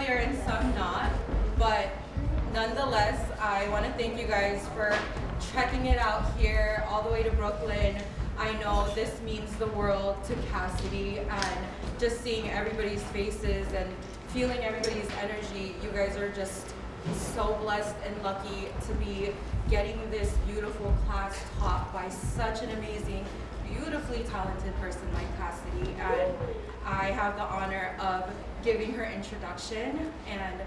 familiar and some not, but nonetheless, I want to thank you guys for checking it out here all the way to Brooklyn. I know this means the world to Cassidy, and just seeing everybody's faces and feeling everybody's energy. You guys are just so blessed and lucky to be getting this beautiful class taught by such an amazing, beautifully talented person like Cassidy. And I have the honor of giving her introduction, and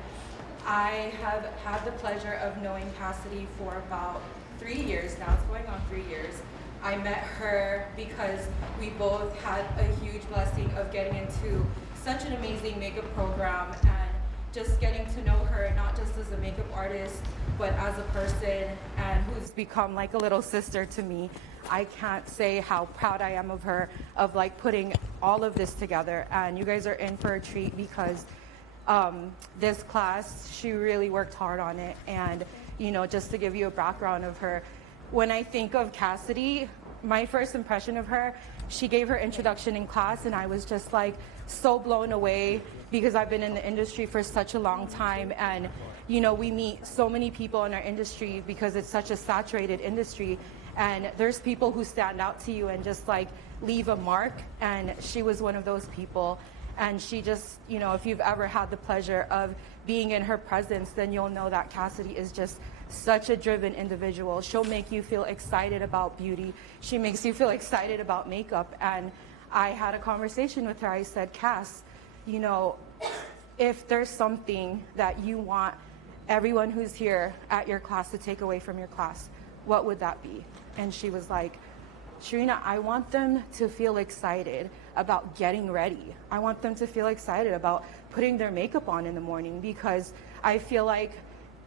I have had the pleasure of knowing Cassidy for about 3 years now. It's going on 3 years. I met her because we both had a huge blessing of getting into such an amazing makeup program, and just getting to know her not just as a makeup artist, but as a person, and who's become like a little sister to me. I can't say how proud I am of her, of like putting all of this together. And you guys are in for a treat because this class, she really worked hard on it. And you know, just to give you a background of her, when I think of Cassidy, my first impression of her, she gave her introduction in class, and I was just like so blown away because I've been in the industry for such a long time. And you know, we meet so many people in our industry because it's such a saturated industry, and there's people who stand out to you and just like leave a mark, and she was one of those people. And she just, you know, if you've ever had the pleasure of being in her presence, then you'll know that Cassidy is just such a driven individual. She'll make you feel excited about beauty. She makes you feel excited about makeup. And I had a conversation with her. I said, Cass, you know, if there's something that you want everyone who's here at your class to take away from your class, what would that be? And she was like, Sharina, I want them to feel excited about getting ready. I want them to feel excited about putting their makeup on in the morning, because I feel like,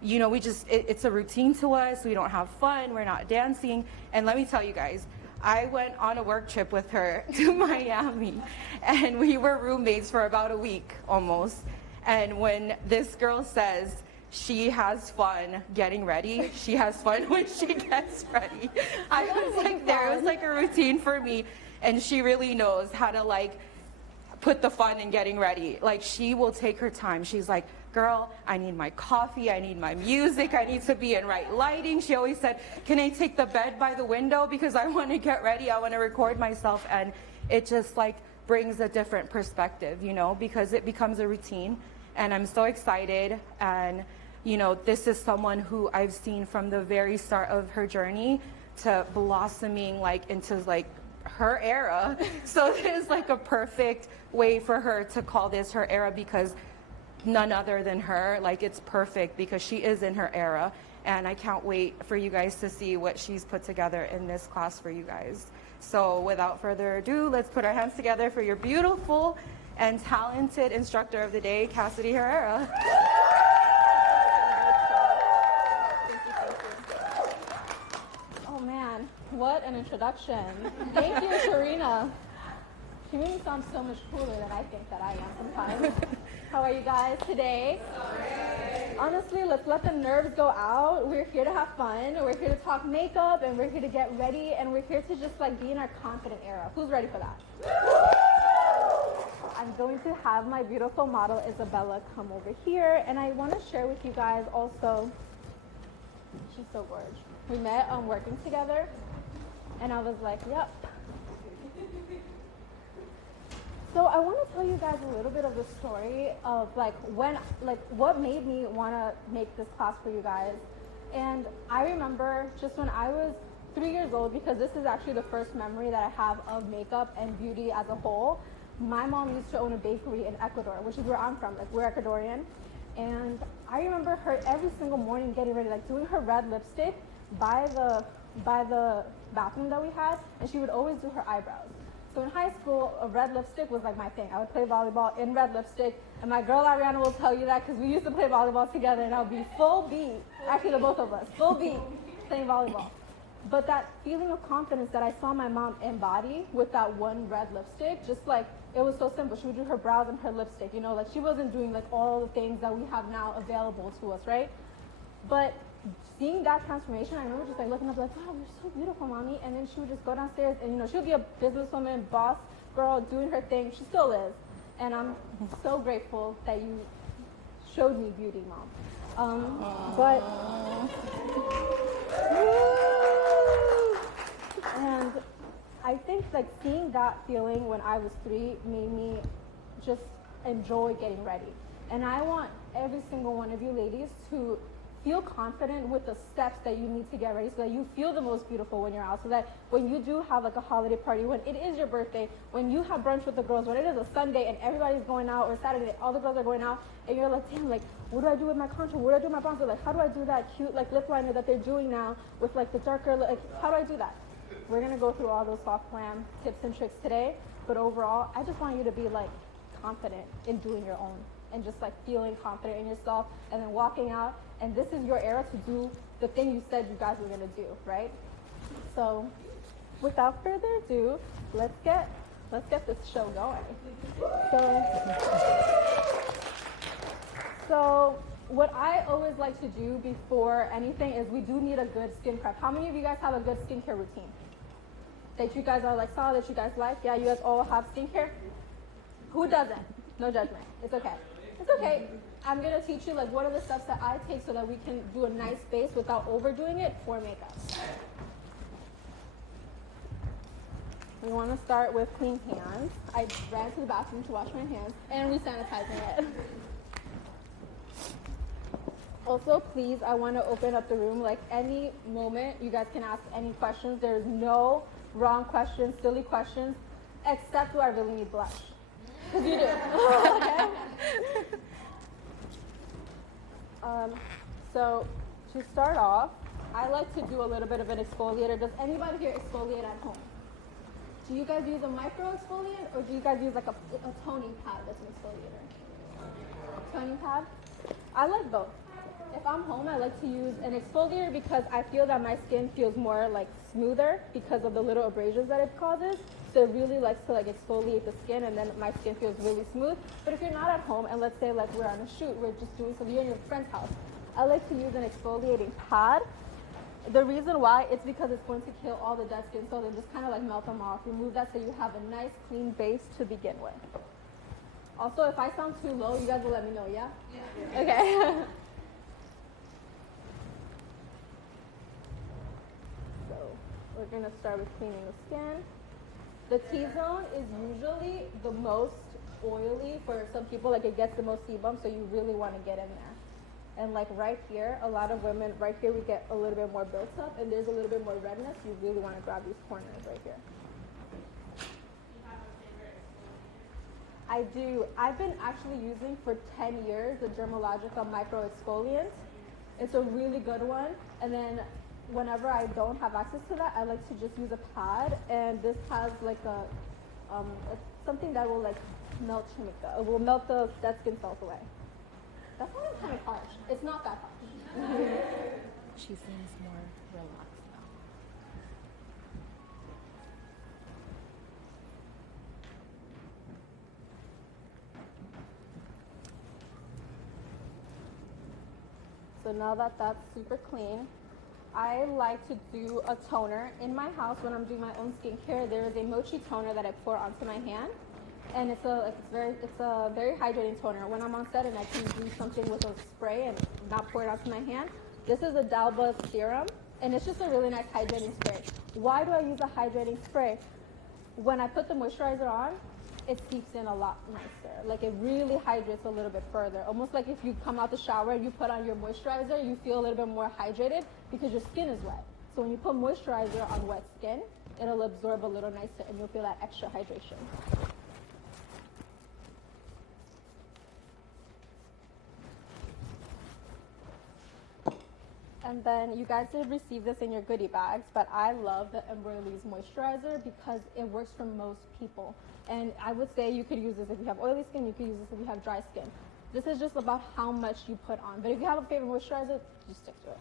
you know, it's a routine to us. We don't have fun. We're not dancing. And let me tell you guys, I went on a work trip with her to Miami, and we were roommates for about a week almost. And when this girl says she has fun getting ready, she has fun when she gets ready. I was like, there was like a routine for me, and she really knows how to like put the fun in getting ready. Like, she will take her time. She's like, girl, I need my coffee, I need my music, I need to be in right lighting. She always said, can I take the bed by the window because I want to get ready, I want to record myself. And it just like brings a different perspective, you know, because it becomes a routine. And I'm so excited. And you know, this is someone who I've seen from the very start of her journey to blossoming like into like her era. So it is like a perfect way for her to call this her era, because none other than her, like, it's perfect because she is in her era. And I can't wait for you guys to see what she's put together in this class for you guys. So without further ado, let's put our hands together for your beautiful and talented instructor of the day, Cassidy Herrera. Oh man, what an introduction. Thank you, Sharina. She made me sound so much cooler than I think that I am sometimes. How are you guys today? Honestly, let's let the nerves go out. We're here to have fun. We're here to talk makeup, and we're here to get ready, and we're here to just like be in our confident era. Who's ready for that? I'm going to have my beautiful model Isabella come over here, and I want to share with you guys also, she's so gorgeous. We met working together, and I was like, yep. So I want to tell you guys a little bit of the story of what made me want to make this class for you guys. And I remember just when I was 3 years old, because this is actually the first memory that I have of makeup and beauty as a whole. My mom used to own a bakery in Ecuador, which is where I'm from. Like, we're Ecuadorian. And I remember her every single morning getting ready, like doing her red lipstick by the bathroom that we had, and she would always do her eyebrows. So in high school, a red lipstick was like my thing. I would play volleyball in red lipstick, and my girl Ariana will tell you that because we used to play volleyball together, and I would be full beat, actually the both of us, full beat playing volleyball. But that feeling of confidence that I saw my mom embody with that one red lipstick, just like, it was so simple. She would do her brows and her lipstick, you know, like she wasn't doing like all the things that we have now available to us, right? But seeing that transformation, I remember just like looking up like, wow, you're so beautiful, mommy. And then she would just go downstairs and, you know, she would be a businesswoman, boss girl, doing her thing. She still is. And I'm so grateful that you showed me beauty, Mom. But and I think like seeing that feeling when I was 3 made me just enjoy getting ready. And I want every single one of you ladies to feel confident with the steps that you need to get ready so that you feel the most beautiful when you're out, so that when you do have like a holiday party, when it is your birthday, when you have brunch with the girls, when it is a Sunday and everybody's going out, or Saturday, all the girls are going out, and you're like, damn, like, what do I do with my contour? What do I do with my bronzer? Like, how do I do that cute like lip liner that they're doing now with like the darker, like, how do I do that? We're gonna go through all those soft glam tips and tricks today, but overall, I just want you to be like confident in doing your own and just like feeling confident in yourself and then walking out. And this is your era to do the thing you said you guys were gonna do, right? So without further ado, let's get this show going. So what I always like to do before anything is we do need a good skin prep. How many of you guys have a good skincare routine? That you guys are like solid, that you guys like? Yeah, you guys all have skincare? Who doesn't? No judgment. It's okay. It's okay. I'm gonna teach you like what are the steps that I take so that we can do a nice base without overdoing it for makeup. We want to start with clean hands. I ran to the bathroom to wash my hands and re-sanitizing it. Also, please, I want to open up the room. Like any moment, you guys can ask any questions. There's no wrong questions, silly questions, except do I really need blush? Because you do. Okay? So to start off, I like to do a little bit of an exfoliator. Does anybody here exfoliate at home? Do you guys use a micro exfoliant or do you guys use like a toning pad that's an exfoliator? Toning pad? I like both. If I'm home, I like to use an exfoliator because I feel that my skin feels more like smoother because of the little abrasions that it causes. So it really likes to like exfoliate the skin and then my skin feels really smooth. But if you're not at home and let's say like we're on a shoot, we're just doing something, you're in your friend's house, I like to use an exfoliating pad. The reason why, it's because it's going to kill all the dead skin cells and just kind of like melt them off. Remove that so you have a nice clean base to begin with. Also, if I sound too low, you guys will let me know, yeah? Yeah. Okay. So we're gonna start with cleaning the skin. The T-zone is usually the most oily for some people, like it gets the most sebum, so you really want to get in there. And like right here, a lot of women, right here we get a little bit more built up and there's a little bit more redness. You really want to grab these corners right here. I do. I've been actually using for 10 years the Dermalogica micro exfoliant. It's a really good one. And then whenever I don't have access to that, I like to just use a pad. And this has like something that will like melt chimica. It will melt the dead skin cells away. That sounds kind of harsh. It's not that harsh. She seems more relaxed now. So now that that's super clean, I like to do a toner. In my house, when I'm doing my own skincare, there is a mochi toner that I pour onto my hand. And it's a very hydrating toner. When I'm on set and I can do something with a spray and not pour it onto my hand, this is a Dalba serum, and it's just a really nice hydrating spray. Why do I use a hydrating spray? When I put the moisturizer on, it seeps in a lot nicer. Like it really hydrates a little bit further. Almost like if you come out the shower and you put on your moisturizer, you feel a little bit more hydrated because your skin is wet. So when you put moisturizer on wet skin, it'll absorb a little nicer and you'll feel that extra hydration. And then you guys did receive this in your goodie bags, but I love the Embryolisse moisturizer because it works for most people. And I would say you could use this if you have oily skin, you could use this if you have dry skin. This is just about how much you put on. But if you have a favorite moisturizer, just stick to it.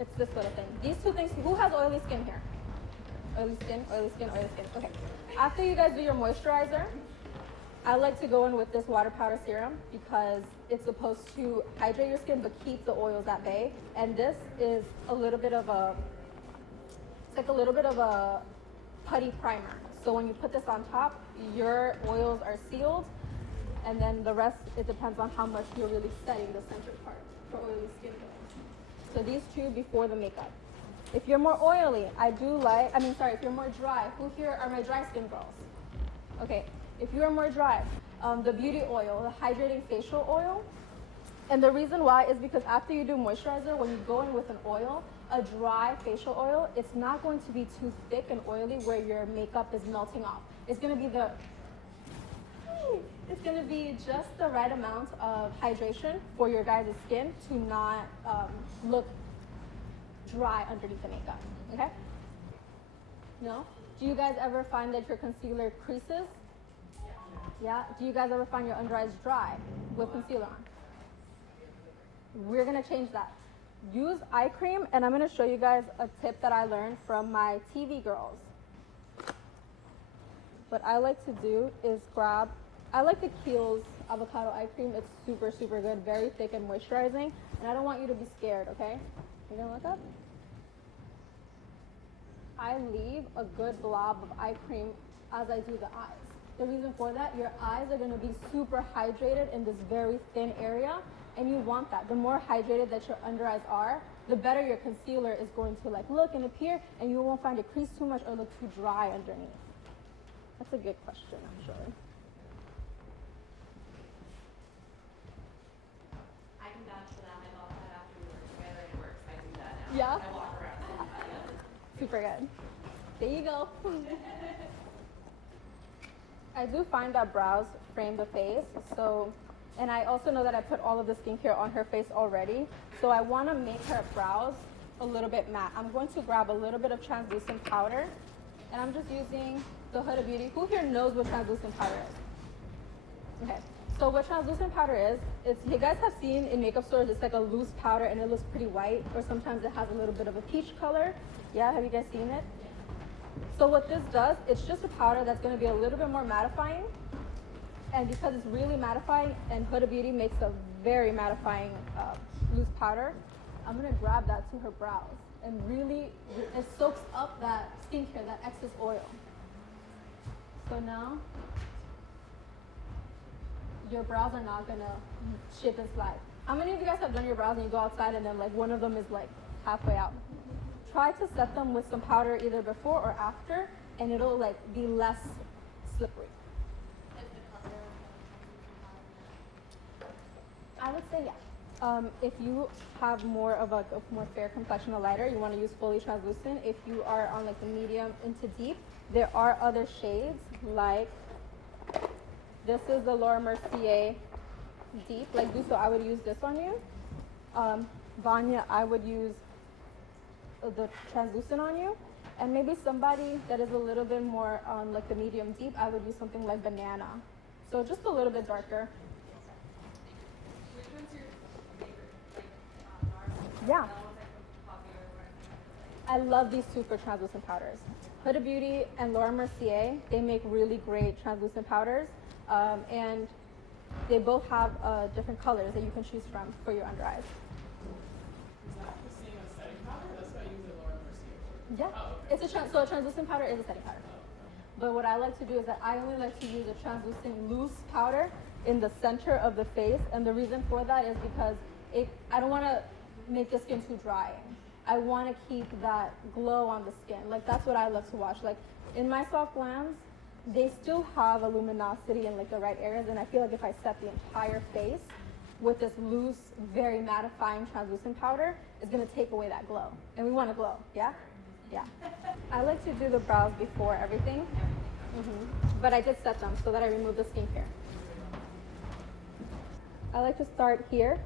It's this little thing. These two things, who has oily skin here? Oily skin, oily skin, oily skin. Okay. After you guys do your moisturizer, I like to go in with this water powder serum because it's supposed to hydrate your skin but keep the oils at bay. And this is a little bit of a, it's like a little bit of a putty primer. So when you put this on top, your oils are sealed And then the rest, it depends on how much you're really setting the center part for oily skin. So these two before the makeup. If you're more oily, if you're more dry, who here are my dry skin girls? Okay, if you are more dry, the beauty oil, the hydrating facial oil. And the reason why is because after you do moisturizer, when you go in with an oil, a dry facial oil, it's not going to be too thick and oily where your makeup is melting off. It's going to be just the right amount of hydration for your guys' skin to not look dry underneath the makeup, okay? No? Do you guys ever find that your concealer creases? Yeah? Do you guys ever find your under eyes dry with concealer on? We're gonna change that. Use eye cream, and I'm gonna show you guys a tip that I learned from my TV girls. What I like to do is I like the Kiehl's avocado eye cream. It's super, super good, very thick and moisturizing. And I don't want you to be scared, okay? You're gonna look up? I leave a good blob of eye cream as I do the eyes. The reason for that, your eyes are gonna be super hydrated in this very thin area, and you want that. The more hydrated that your under eyes are, the better your concealer is going to look and appear, and you won't find it crease too much or look too dry underneath. That's a good question, actually. I can vouch for that. I got that after we worked together and it works. I do that now. Yeah? I walk around. Super good. There you go. I do find that brows frame the face, and I also know that I put all of the skincare on her face already, so I want to make her brows a little bit matte. I'm going to grab a little bit of translucent powder, and I'm just using the Huda Beauty. Who here knows what translucent powder is? Okay, so what translucent powder is, you guys have seen in makeup stores, it's like a loose powder and it looks pretty white, or sometimes it has a little bit of a peach color. Yeah, have you guys seen it? So what this does, it's just a powder that's going to be a little bit more mattifying. And because it's really mattifying, and Huda Beauty makes a very mattifying loose powder, I'm going to grab that to her brows. And really, it soaks up that skincare, that excess oil. So now, your brows are not going to ship and slide. How many of you guys have done your brows and you go outside and then one of them is halfway out? Try to set them with some powder either before or after, and it'll be less slippery. I would say yeah. If you have more of a more fair complexion or lighter, you want to use fully translucent. If you are on the medium into deep, there are other shades this is the Laura Mercier deep. So I would use this on you. Vanya, I would use the translucent on you, and maybe somebody that is a little bit more on the medium deep, I would use something like banana, so just a little bit darker. Which one's your favorite? Yeah, I love these super translucent powders. Huda Beauty and Laura Mercier, they make really great translucent powders, and they both have different colors that you can choose from for your under eyes. Yeah, it's a translucent powder is a setting powder. But what I like to do is that I only like to use a translucent loose powder in the center of the face, and the reason for that is because I don't want to make the skin too dry. I want to keep that glow on the skin. That's what I love to watch. In my soft glams, they still have a luminosity in the right areas, and I feel if I set the entire face with this loose, very mattifying translucent powder, it's going to take away that glow. And we want to glow, yeah? Yeah. I like to do the brows before everything, but I did set them so that I remove the skincare. I like to start here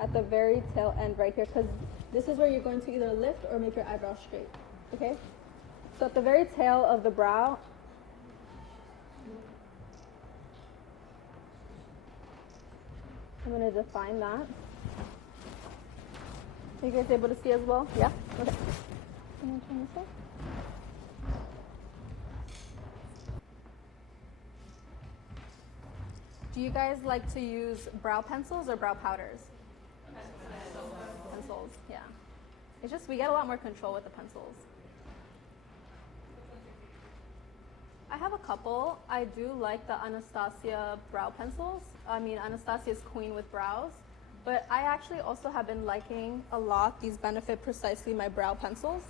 at the very tail end right here, because this is where you're going to either lift or make your eyebrows straight, okay? So at the very tail of the brow, I'm going to define that. Are you guys able to see as well? Yeah? Okay. Can you turn this way? Do you guys like to use brow pencils or brow powders? Pencils, yeah. It's just, we get a lot more control with the pencils. I have a couple. I do like the Anastasia brow pencils. I mean, Anastasia's queen with brows. But I actually also have been liking a lot these Benefit Precisely My Brow pencils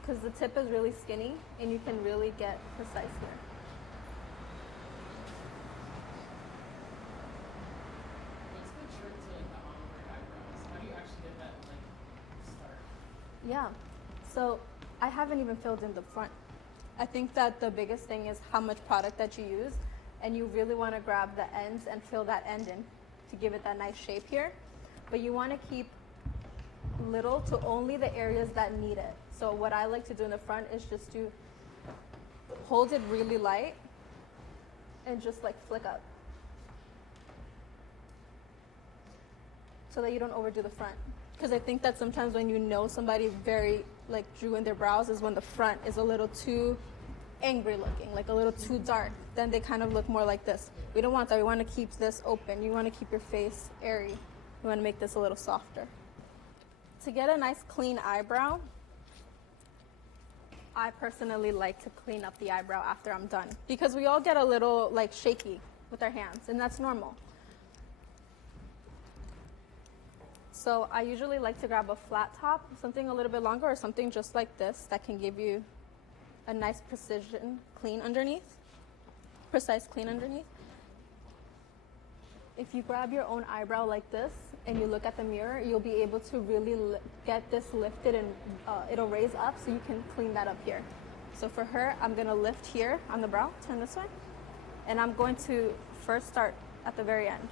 because the tip is really skinny and you can really get precise here. What's the trick to like the ombre eyebrows? How do you actually get that like start? Yeah. So I haven't even filled in the front. I think that the biggest thing is how much product that you use, and you really want to grab the ends and fill that end in to give it that nice shape here. But you want to keep little to only the areas that need it. So what I like to do in the front is just to hold it really light and just like flick up so that you don't overdo the front. Because I think that sometimes when you know somebody very like drew in their brows is when the front is a little too angry looking, like a little too dark. Then they kind of look more like this. We don't want that. We want to keep this open. You want to keep your face airy. We want to make this a little softer. To get a nice clean eyebrow, I personally like to clean up the eyebrow after I'm done because we all get a little like shaky with our hands, and that's normal. So I usually like to grab a flat top, something a little bit longer or something just like this that can give you a nice precision clean underneath, precise clean underneath. If you grab your own eyebrow like this and you look at the mirror, you'll be able to really get this lifted and it'll raise up so you can clean that up here. So for her, I'm gonna lift here on the brow, turn this way, and I'm going to first start at the very end.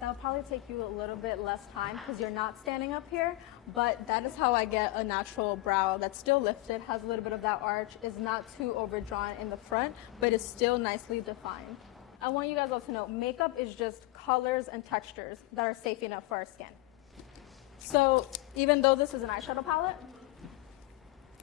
That'll probably take you a little bit less time because you're not standing up here, but that is how I get a natural brow that's still lifted, has a little bit of that arch, is not too overdrawn in the front, but is still nicely defined. I want you guys all to know, makeup is just colors and textures that are safe enough for our skin. So even though this is an eyeshadow palette,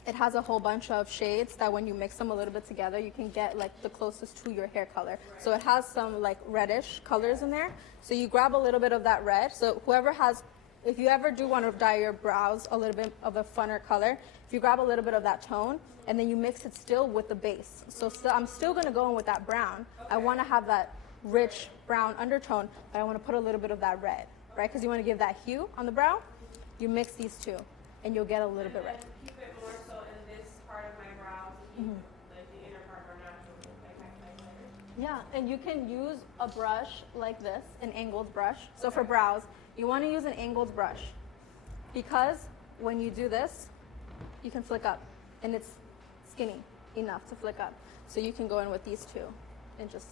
it has a whole bunch of shades that when you mix them a little bit together, you can get like the closest to your hair color. So it has some like reddish colors in there. So you grab a little bit of that red. So whoever has, if you ever do want to dye your brows a little bit of a funner color, if you grab a little bit of that tone and then you mix it still with the base. So I'm still going to go in with that brown. I want to have that rich brown undertone, but I want to put a little bit of that red, right? Because you want to give that hue on the brow. You mix these two and you'll get a little bit red. Keep it more so in this part of my brow to keep like the inner part more natural, like highlighter. Yeah, and you can use a brush like this, an angled brush. So for brows, you want to use an angled brush because when you do this, you can flick up and it's skinny enough to flick up. So you can go in with these two and just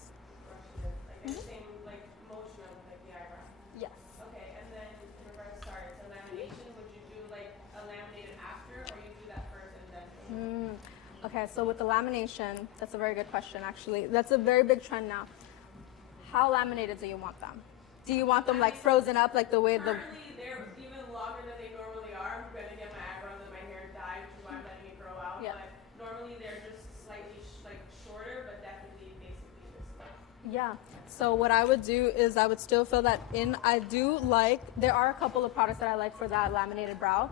Like the same like motion of like the eyebrow. yes. Okay, and then in regards to lamination, would you do like a laminated after, or you do that first and then? Okay, so with the lamination, that's a very good question actually. That's a very big trend now. How laminated do you want them? Do you want them like frozen up like the way the... Currently, they're even longer than they normally are. I'm gonna get my eyebrows and my hair dyed, which is why I'm letting it grow out. Yeah. But normally they're just slightly like shorter, but definitely basically this. Yeah, so what I would do is I would still fill that in. I do like, there are a couple of products that I like for that laminated brow.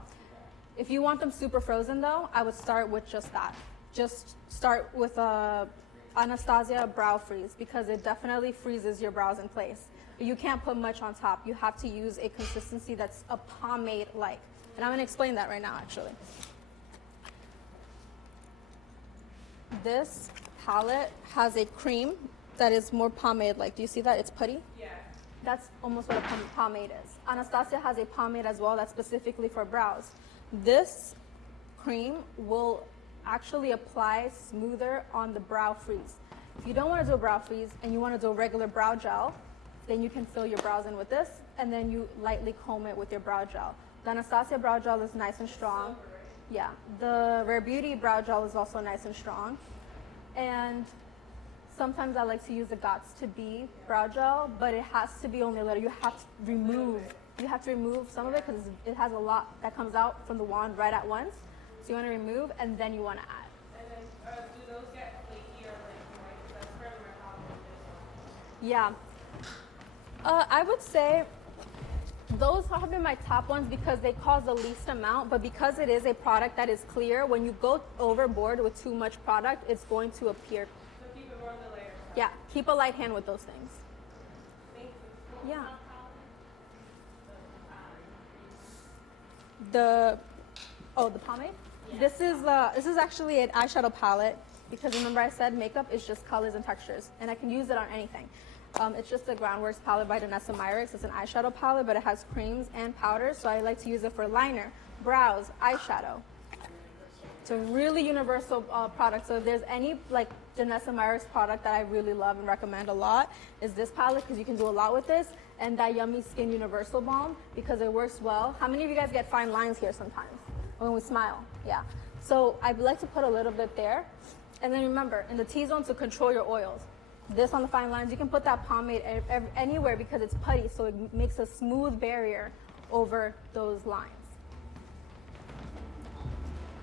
If you want them super frozen though, I would start with just that. Just start with a Anastasia brow freeze because it definitely freezes your brows in place. But you can't put much on top. You have to use a consistency that's a pomade-like. And I'm gonna explain that right now actually. This palette has a cream that is more pomade-like. Do you see that? It's putty. Yeah. That's almost what a pomade is. Anastasia has a pomade as well that's specifically for brows. This cream will actually apply smoother on the brow freeze. If you don't want to do a brow freeze and you want to do a regular brow gel, then you can fill your brows in with this and then you lightly comb it with your brow gel. The Anastasia brow gel is nice and strong. Yeah, the Rare Beauty brow gel is also nice and strong. And sometimes I like to use the Gots to Be brow gel, but it has to be only a little. You have to remove some of it because it has a lot that comes out from the wand right at once. So you want to remove and then you want to add. And do those get flaky or like white? That's fairly my problem with this one. Yeah. I would say those have been my top ones because they cause the least amount, but because it is a product that is clear, when you go overboard with too much product, it's going to appear. So keep it more on the lighter side. Yeah, keep a light hand with those things. Thank you. Yeah. The pomade? Yeah. This is actually an eyeshadow palette because remember I said makeup is just colors and textures, and I can use it on anything. It's just a Groundworks palette by Danessa Myricks. It's an eyeshadow palette, but it has creams and powders, so I like to use it for liner, brows, eyeshadow. It's a really universal product. So if there's any like Danessa Myricks product that I really love and recommend a lot, is this palette because you can do a lot with this, and that Yummy Skin Universal Balm because it works well. How many of you guys get fine lines here sometimes when we smile? Yeah. So I like to put a little bit there, and then remember in the T-zone to control your oils. This on the fine lines, you can put that pomade anywhere because it's putty, so it makes a smooth barrier over those lines.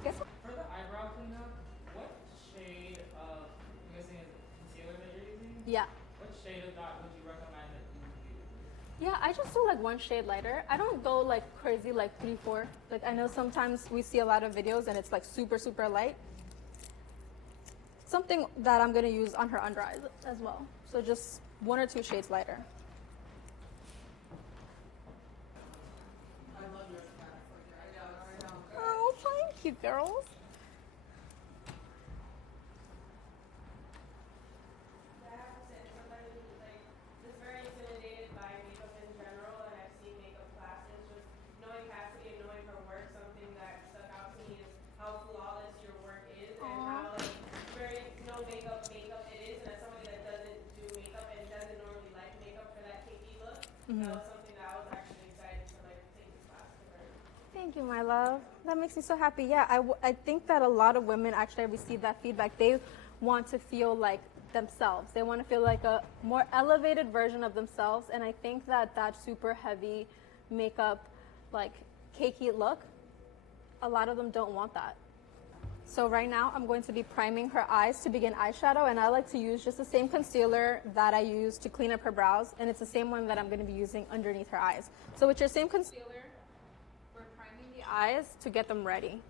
Guess what? For the eyebrow cleanup, what shade of, I'm guessing is it concealer that you're using? Yeah. What shade of that would you recommend that you use? Yeah, I just do like one shade lighter. I don't go like crazy like 3-4. Like I know sometimes we see a lot of videos and it's like super, super light. Something that I'm gonna use on her under eyes as well. So just 1 or 2 shades lighter. I love your cat. Oh, thank you, girls. I have to say, sometimes like just very intimidated by makeup in general, and I've seen makeup classes. Just knowing Cassidy and knowing her work, something that stuck out to me is how flawless your work is and how like very no makeup it is. And as somebody that doesn't do makeup and doesn't normally like makeup for that cakey look, that was something that I was actually excited to like take this class to learn. Thank you, my love. That makes me so happy. Yeah, I think that a lot of women actually receive that feedback. They want to feel like themselves. They want to feel like a more elevated version of themselves. And I think that that super heavy makeup, like cakey look, a lot of them don't want that. So right now I'm going to be priming her eyes to begin eyeshadow, and I like to use just the same concealer that I use to clean up her brows, and it's the same one that I'm going to be using underneath her eyes. So with your same concealer, we're priming the eyes to get them ready.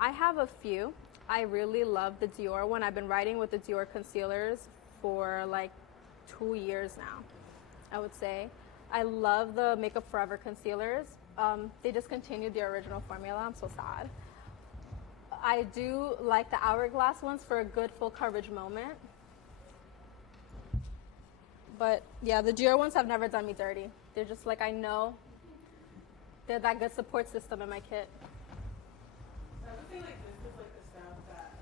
I have a few. I really love the Dior one. I've been writing with the Dior concealers for like 2 years now, I would say. I love the Makeup Forever concealers. They discontinued the original formula. I'm so sad. I do like the Hourglass ones for a good full coverage moment. But yeah, the Dior ones have never done me dirty. They're just like, I know they're that good support system in my kit. I would say like this is like the stuff that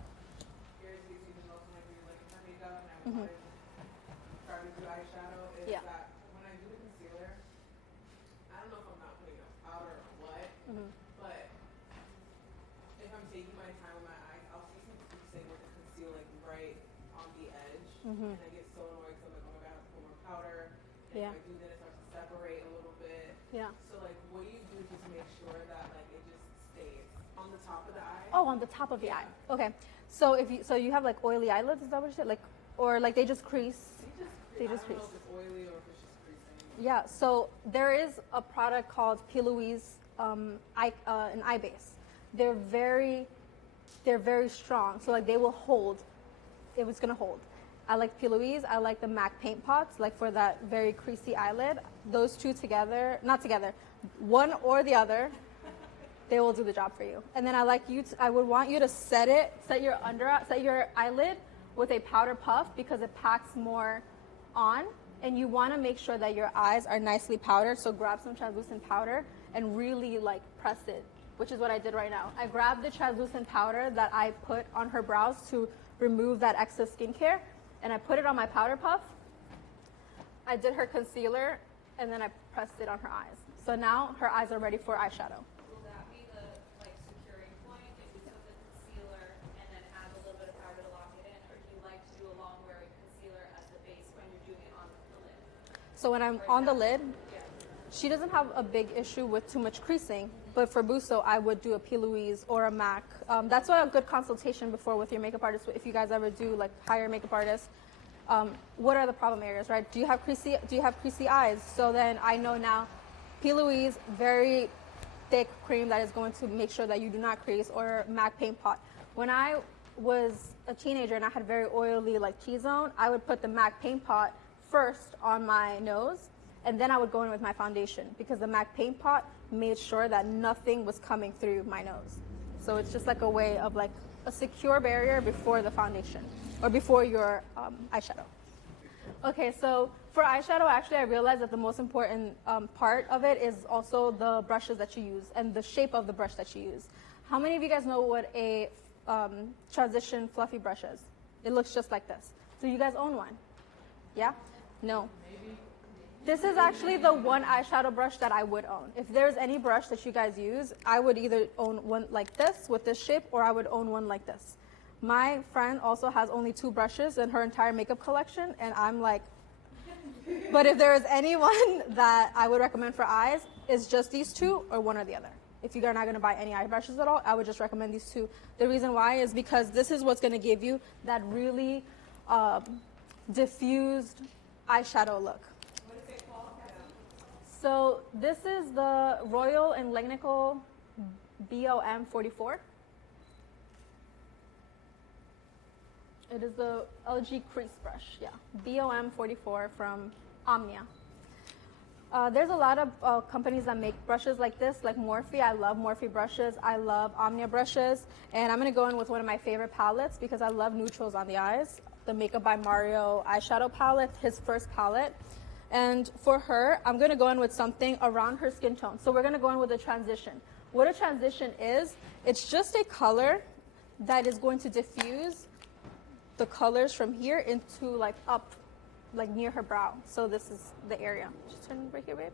irritates me the most when I do like her makeup and I wanted to try to do eyeshadow is Yeah. that when I do the concealer, I don't know if I'm not putting enough powder or what, but if I'm taking my time with my eyes, I'll see some creasing with the concealing right on the edge, and I get so annoyed because I'm like, oh my god, I have to put more powder. And Yeah. if I do that, it starts to separate a little bit. Yeah. So like, what do you do just to make sure that like it just stays on the top of the eye? Oh, on the top of the eye. Okay. So you have like oily eyelids, is that what you said? Like, or like they just crease? They just I don't crease. know if it's oily or if it's just creasing. Yeah, so there is a product called P. Louise an eye base. They're very strong. So like they will hold. It was gonna hold. I like P. Louise. I like the MAC paint pots, like for that very creasy eyelid. Those two together, not together, one or the other, they will do the job for you. And then I would want you to set your eyelid with a powder puff because it packs more on, and you want to make sure that your eyes are nicely powdered. So grab some translucent powder and really like press it, which is what I did right now. I grabbed the translucent powder that I put on her brows to remove that excess skincare, and I put it on my powder puff. I did her concealer, and then I pressed it on her eyes. So now her eyes are ready for eyeshadow. Will that be the like securing point if you put the concealer and then add a little bit of powder to lock it in, or do you like to do a long wearing concealer as the base when you're doing it on the lid? So when I'm on the lid, she doesn't have a big issue with too much creasing, but for Busto, I would do a P. Louise or a MAC. That's why a good consultation before with your makeup artist, if you guys ever do like hire makeup artists. What are the problem areas, right? Do you have creasy eyes? So then I know now, P. Louise, very thick cream that is going to make sure that you do not crease, or MAC paint pot. When I was a teenager and I had very oily like T-zone, I would put the MAC paint pot first on my nose, and then I would go in with my foundation, because the MAC paint pot made sure that nothing was coming through my nose. So it's just like a way of like a secure barrier before the foundation or before your eyeshadow. Okay, so for eyeshadow, actually I realized that the most important part of it is also the brushes that you use and the shape of the brush that you use. How many of you guys know what a transition fluffy brush is? It looks just like this. Do you guys own one? Yeah? No? This is actually the one eyeshadow brush that I would own. If there's any brush that you guys use, I would either own one like this with this shape, or I would own one like this. My friend also has only 2 brushes in her entire makeup collection, and I'm like, but if there is anyone that I would recommend for eyes, it's just these 2 or one or the other. If you're not going to buy any eye brushes at all, I would just recommend these 2. The reason why is because this is what's going to give you that really diffused eyeshadow look. What is it called? So this is the Royal and Langnickel BOM 44. It is the LG crease brush, yeah. BOM 44 from Omnia. There's a lot of companies that make brushes like this, like Morphe. I love Morphe brushes. I love Omnia brushes. And I'm going to go in with one of my favorite palettes because I love neutrals on the eyes. The Makeup by Mario eyeshadow palette, his first palette. And for her, I'm going to go in with something around her skin tone. So we're going to go in with a transition. What a transition is, it's just a color that is going to diffuse the colors from here into like up, like near her brow. So this is the area. Just turn right here, babe.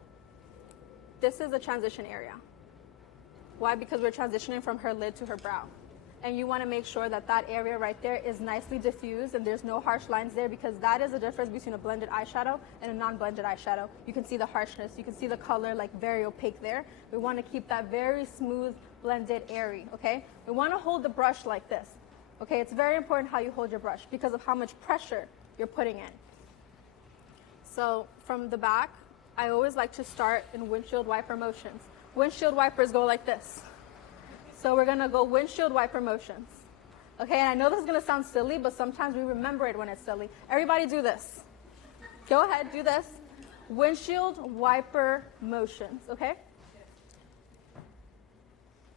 This is the transition area. Why? Because we're transitioning from her lid to her brow. And you want to make sure that that area right there is nicely diffused and there's no harsh lines there, because that is the difference between a blended eyeshadow and a non-blended eyeshadow. You can see the harshness. You can see the color like very opaque there. We want to keep that very smooth, blended, airy, okay? We want to hold the brush like this, okay? It's very important how you hold your brush because of how much pressure you're putting in. So from the back, I always like to start in windshield wiper motions. Windshield wipers go like this. So we're gonna go windshield wiper motions. Okay, and I know this is gonna sound silly, but sometimes we remember it when it's silly. Everybody do this. Go ahead, do this. Windshield wiper motions, okay?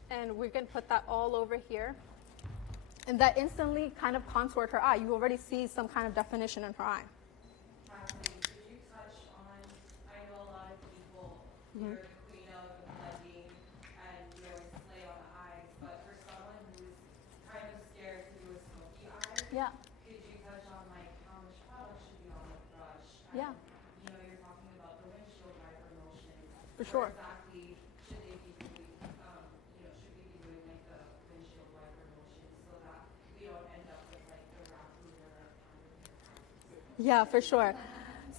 And we can put that all over here. And that instantly kind of contoured her eye. You already see some kind of definition in her eye. Could you touch on, I know a lot of people, you're the queen of blending and you always slay on the eyes, but for someone who's kind of scared to do a smoky eye, Yeah. could you touch on like how much product should be on the brush? Yeah. You know, you're talking about the windshield wiper motion. For sure. What exactly should they be doing, should we be doing like the windshield wiper motion so that we don't end up with like the raccoon or Yeah, for sure.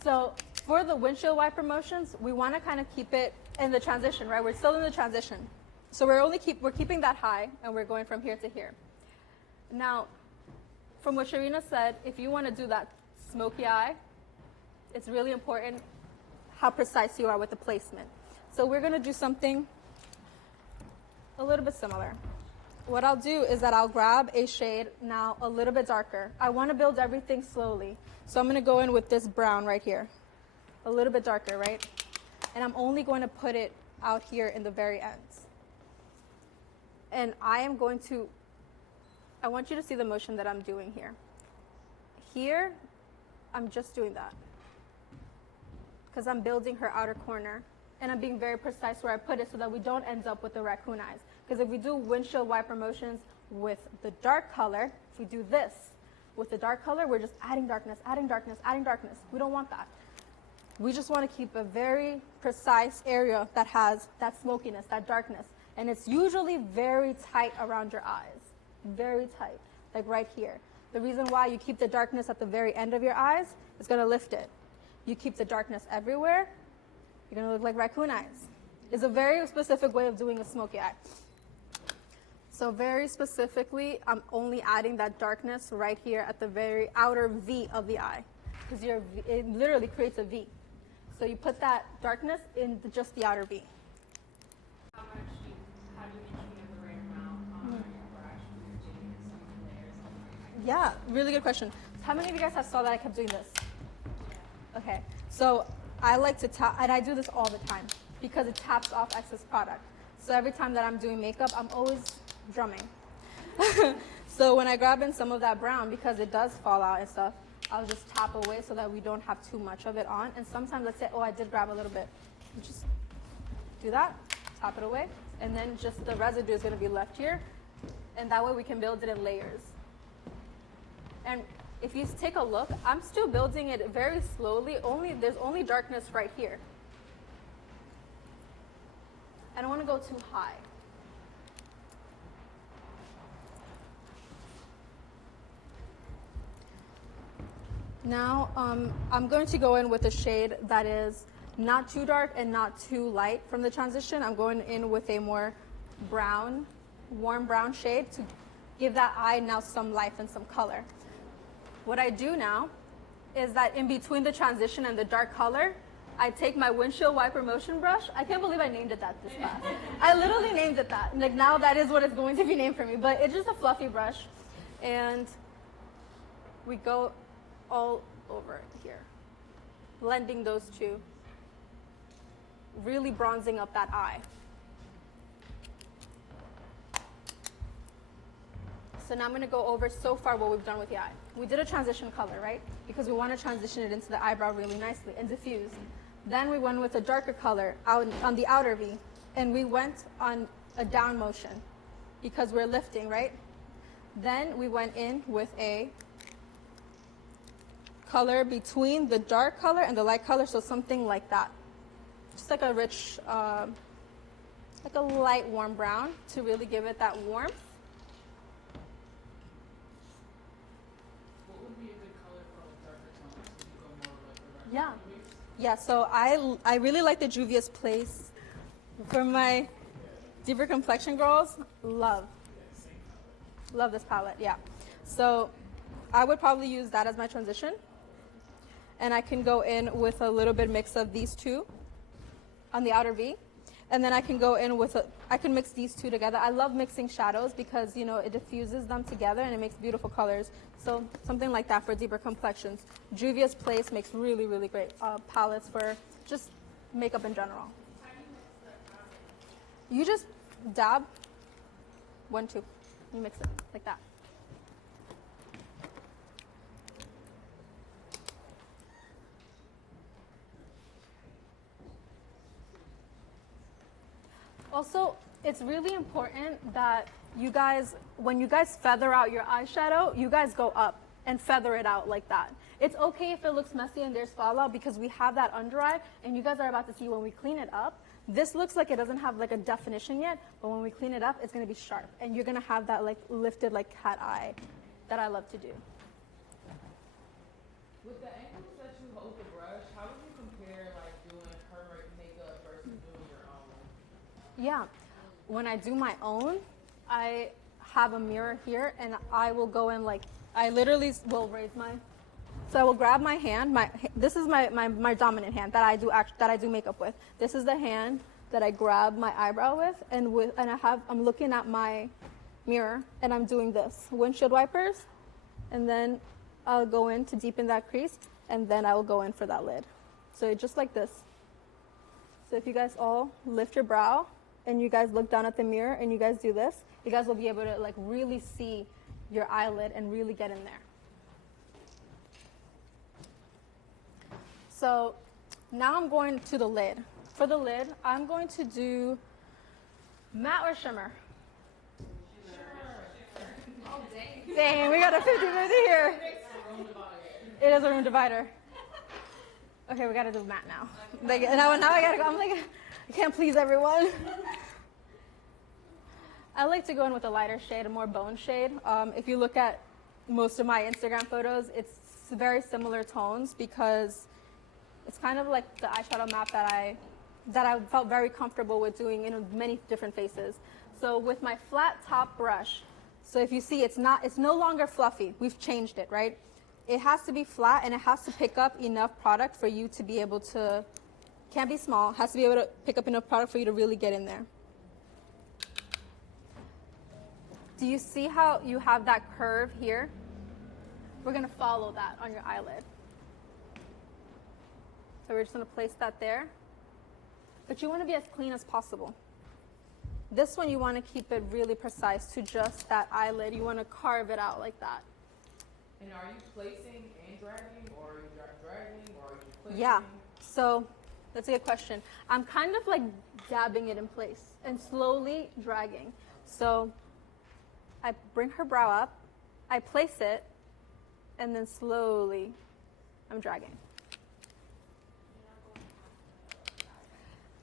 So for the windshield wiper motions, we want to kind of keep it in the transition, right? We're still in the transition. So we're keeping that high, and we're going from here to here. Now, from what Sharina said, if you want to do that smoky eye, it's really important how precise you are with the placement. So we're going to do something a little bit similar. What I'll do is that I'll grab a shade now a little bit darker. I want to build everything slowly. So I'm going to go in with this brown right here. A little bit darker, right? And I'm only going to put it out here in the very ends. And I want you to see the motion that I'm doing here. Here, I'm just doing that. Because I'm building her outer corner. And I'm being very precise where I put it so that we don't end up with the raccoon eyes. Because if we do windshield wiper motions with the dark color, if we do this with the dark color, we're just adding darkness, adding darkness, adding darkness. We don't want that. We just want to keep a very precise area that has that smokiness, that darkness. And it's usually very tight around your eyes. Very tight, like right here. The reason why you keep the darkness at the very end of your eyes is going to lift it. You keep the darkness everywhere, You're gonna look like raccoon eyes. It's a very specific way of doing a smoky eye. So very specifically, I'm only adding that darkness right here at the very outer V of the eye, because it literally creates a V. So you put that darkness in just the outer V. How do you make sure you have the right amount on your brush when you're doing some layers? Yeah, really good question. How many of you guys have saw that I kept doing this? Okay, so I like to tap, and I do this all the time because it taps off excess product. So every time that I'm doing makeup, I'm always drumming. So when I grab in some of that brown, because it does fall out and stuff, I'll just tap away so that we don't have too much of it on. And sometimes let's say, oh, I did grab a little bit. Just do that, tap it away, and then just the residue is going to be left here. And that way we can build it in layers. And if you take a look, I'm still building it very slowly. There's only darkness right here. I don't want to go too high. Now, I'm going to go in with a shade that is not too dark and not too light from the transition. I'm going in with a more brown, warm brown shade to give that eye now some life and some color. What I do now is that in between the transition and the dark color, I take my windshield wiper motion brush. I can't believe I named it that this fast. I literally named it that. Like now that is what it's going to be named for me, but it's just a fluffy brush. And we go all over here, blending those two, really bronzing up that eye. So now I'm going to go over so far what we've done with the eye. We did a transition color, right? Because we want to transition it into the eyebrow really nicely and diffuse. Then we went with a darker color out on the outer V, and we went on a down motion because we're lifting, right? Then we went in with a color between the dark color and the light color, so something like that. Just like a rich, like a light warm brown to really give it that warmth. What would be a good color for like darker tones? Would you go more like the Yeah. Yeah, so I really like the Juvia's Place. For my deeper complexion girls, love this palette, yeah. So I would probably use that as my transition. And I can go in with a little bit mix of these two on the outer V. And then I can go in with I can mix these two together. I love mixing shadows because, you know, it diffuses them together and it makes beautiful colors. So something like that for deeper complexions. Juvia's Place makes really, really great palettes for just makeup in general. You just dab, 1, 2, you mix it like that. Also, it's really important that you guys, when you guys feather out your eyeshadow, you guys go up and feather it out like that. It's okay if it looks messy and there's fallout because we have that under eye, and you guys are about to see when we clean it up. This looks like it doesn't have like a definition yet, but when we clean it up, it's gonna be sharp, and you're gonna have that like lifted like cat eye that I love to do. With the angles that you hold the brush, how would you compare like doing her makeup versus doing your own? Yeah, when I do my own, I have a mirror here, and I will go in like, I literally will raise my, so I will grab my hand, this is my dominant hand that I do makeup with. This is the hand that I grab my eyebrow with, and I'm looking at my mirror, and I'm doing this, windshield wipers, and then I'll go in to deepen that crease, and then I will go in for that lid. So just like this. So if you guys all lift your brow, and you guys look down at the mirror and you guys do this, you guys will be able to like really see your eyelid and really get in there. So now I'm going to the lid. For the lid, I'm going to do matte or shimmer. Oh, dang. Dang, we got a 50-50 here. It is a room divider. Okay, we gotta do matte now. Like, now I gotta go. I'm like, I can't please everyone. I like to go in with a lighter shade, a more bone shade. If you look at most of my Instagram photos, it's very similar tones because it's kind of like the eyeshadow map that I that I felt very comfortable with doing in many different faces. So with my flat top brush, so if you see it's no longer fluffy. We've changed it, right? It has to be flat and it has to pick up enough product for you to be able to, can't be small, has to be able to pick up enough product for you to really get in there. Do you see how you have that curve here? We're gonna follow that on your eyelid. So we're just gonna place that there. But you wanna be as clean as possible. This one you wanna keep it really precise to just that eyelid. You wanna carve it out like that. And are you placing and dragging, or are you dragging, or are you placing? Yeah, so that's a good question. I'm kind of like dabbing it in place and slowly dragging. So I bring her brow up, I place it, and then slowly I'm dragging.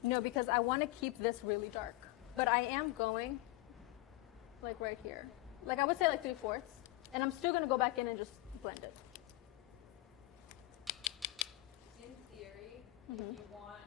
No, because I want to keep this really dark. But I am going like right here. Like I would say like 3/4. And I'm still going to go back in and just blend it. In theory, if you want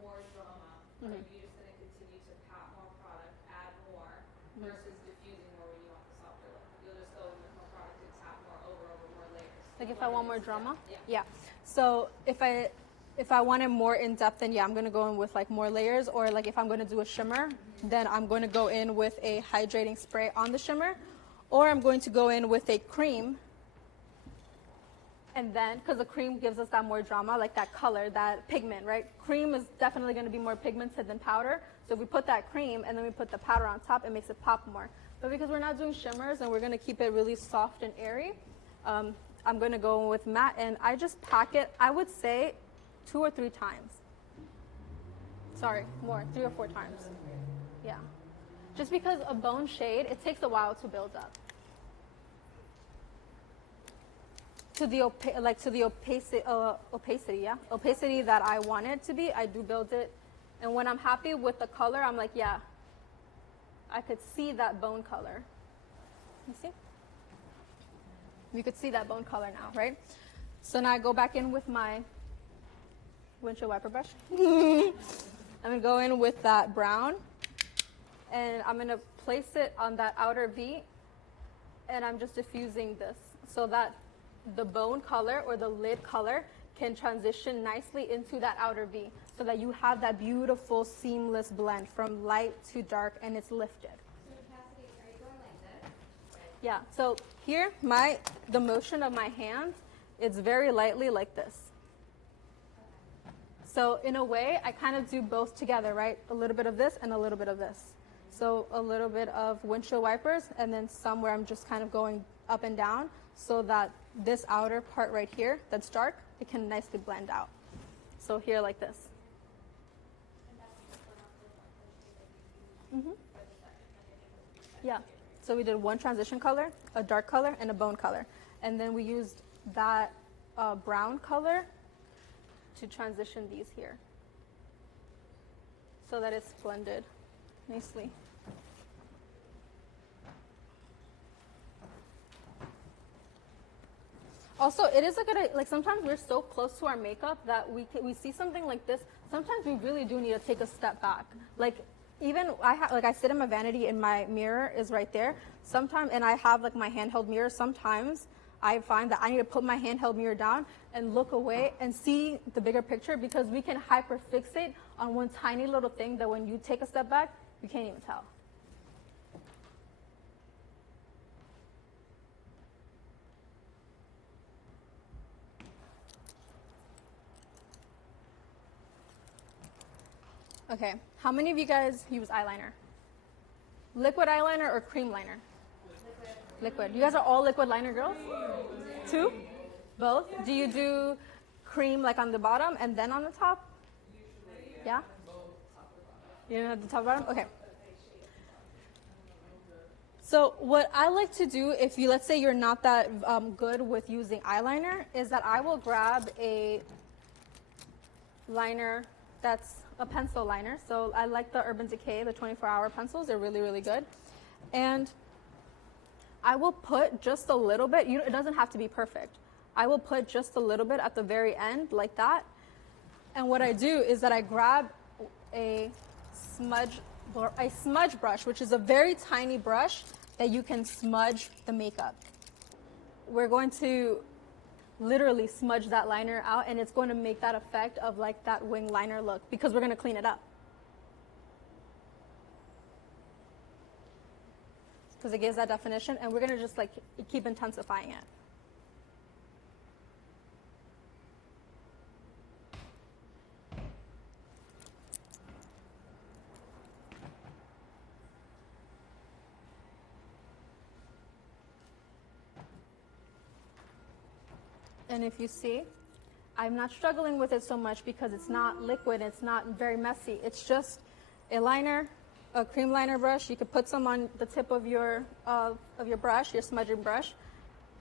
more drama, are you just going to continue to pat more product, add more, versus diffusing more when you want the softer look? You'll just go with more product and tap more over more layers. Like if I want more drama? Yeah. So if I want it more in depth, then yeah, I'm going to go in with like more layers. Or like if I'm going to do a shimmer, then I'm going to go in with a hydrating spray on the shimmer. Or I'm going to go in with a cream. And then, because the cream gives us that more drama, like that color, that pigment, right? Cream is definitely going to be more pigmented than powder. So if we put that cream and then we put the powder on top, it makes it pop more. But because we're not doing shimmers and we're going to keep it really soft and airy, I'm going to go in with matte. And I just pack it, I would say, 2 or 3 times. Sorry, more, 3 or 4 times. Yeah. Just because a bone shade, it takes a while to build up. To the opacity that I want it to be, I do build it. And when I'm happy with the color, I'm like, yeah, I could see that bone color. You see? You could see that bone color now, right? So now I go back in with my windshield wiper brush. I'm gonna go in with that brown, and I'm gonna place it on that outer V, and I'm just diffusing this so that the bone color or the lid color can transition nicely into that outer V, so that you have that beautiful seamless blend from light to dark, and it's lifted. So Cassidy, are you going like this? Yeah, so here, the motion of my hand, it's very lightly like this. So in a way, I kind of do both together, right? A little bit of this and a little bit of this. So a little bit of windshield wipers, and then some where I'm just kind of going up and down, so that this outer part right here that's dark, it can nicely blend out. So here like this. Yeah, so we did one transition color, a dark color, and a bone color. And then we used that brown color to transition these here, so that it's blended nicely. Also, it is a good, like sometimes we're so close to our makeup that we see something like this. Sometimes we really do need to take a step back. Like even I sit in my vanity and my mirror is right there. Sometimes, and I have like my handheld mirror. Sometimes I find that I need to put my handheld mirror down and look away and see the bigger picture, because we can hyperfixate on one tiny little thing that when you take a step back, you can't even tell. Okay, how many of you guys use eyeliner? Liquid eyeliner or cream liner? Liquid. You guys are all liquid liner girls? 2? Both? Do you do cream like on the bottom and then on the top? Yeah? You know the top and bottom? Okay. So what I like to do, if you, let's say you're not that good with using eyeliner, is that I will grab a liner that's a pencil liner. So I like the Urban Decay, the 24-hour pencils. They're really, really good. And I will put just a little bit. It doesn't have to be perfect. I will put just a little bit at the very end like that. And what I do is that I grab a smudge brush, which is a very tiny brush that you can smudge the makeup. We're going to literally smudge that liner out, and it's going to make that effect of like that wing liner look because we're going to clean it up. Because it gives that definition, and we're going to just like keep intensifying it. And if you see, I'm not struggling with it so much because it's not liquid, it's not very messy. It's just a liner, a cream liner brush. You could put some on the tip of your brush, your smudging brush,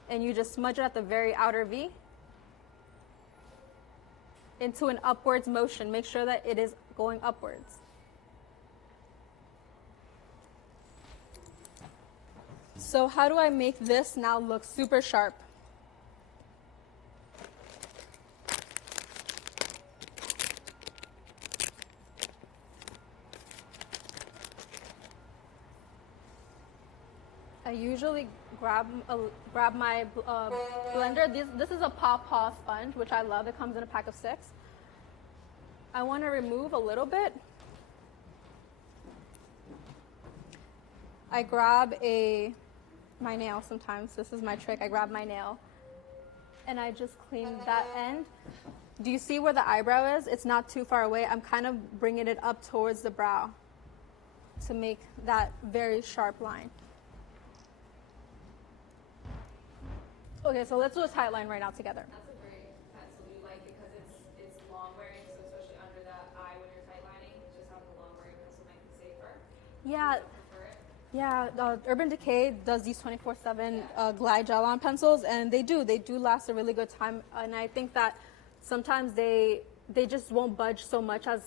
and you just smudge it at the very outer V into an upwards motion. Make sure that it is going upwards. So how do I make this now look super sharp? I usually grab my blender. This is a Paw sponge, which I love. It comes in a pack of 6. I want to remove a little bit. I grab my nail sometimes. This is my trick. I grab my nail, and I just clean that end. Do you see where the eyebrow is? It's not too far away. I'm kind of bringing it up towards the brow to make that very sharp line. Okay, so let's do a tight line right now together. That's a great pencil. Do you like it because it's long wearing, so especially under that eye when you're tight lining, just having a long wearing pencil might be safer? Yeah. Do you prefer it? Yeah, Urban Decay does these 24/7 glide gel on pencils, and they do last a really good time. And I think that sometimes they just won't budge so much as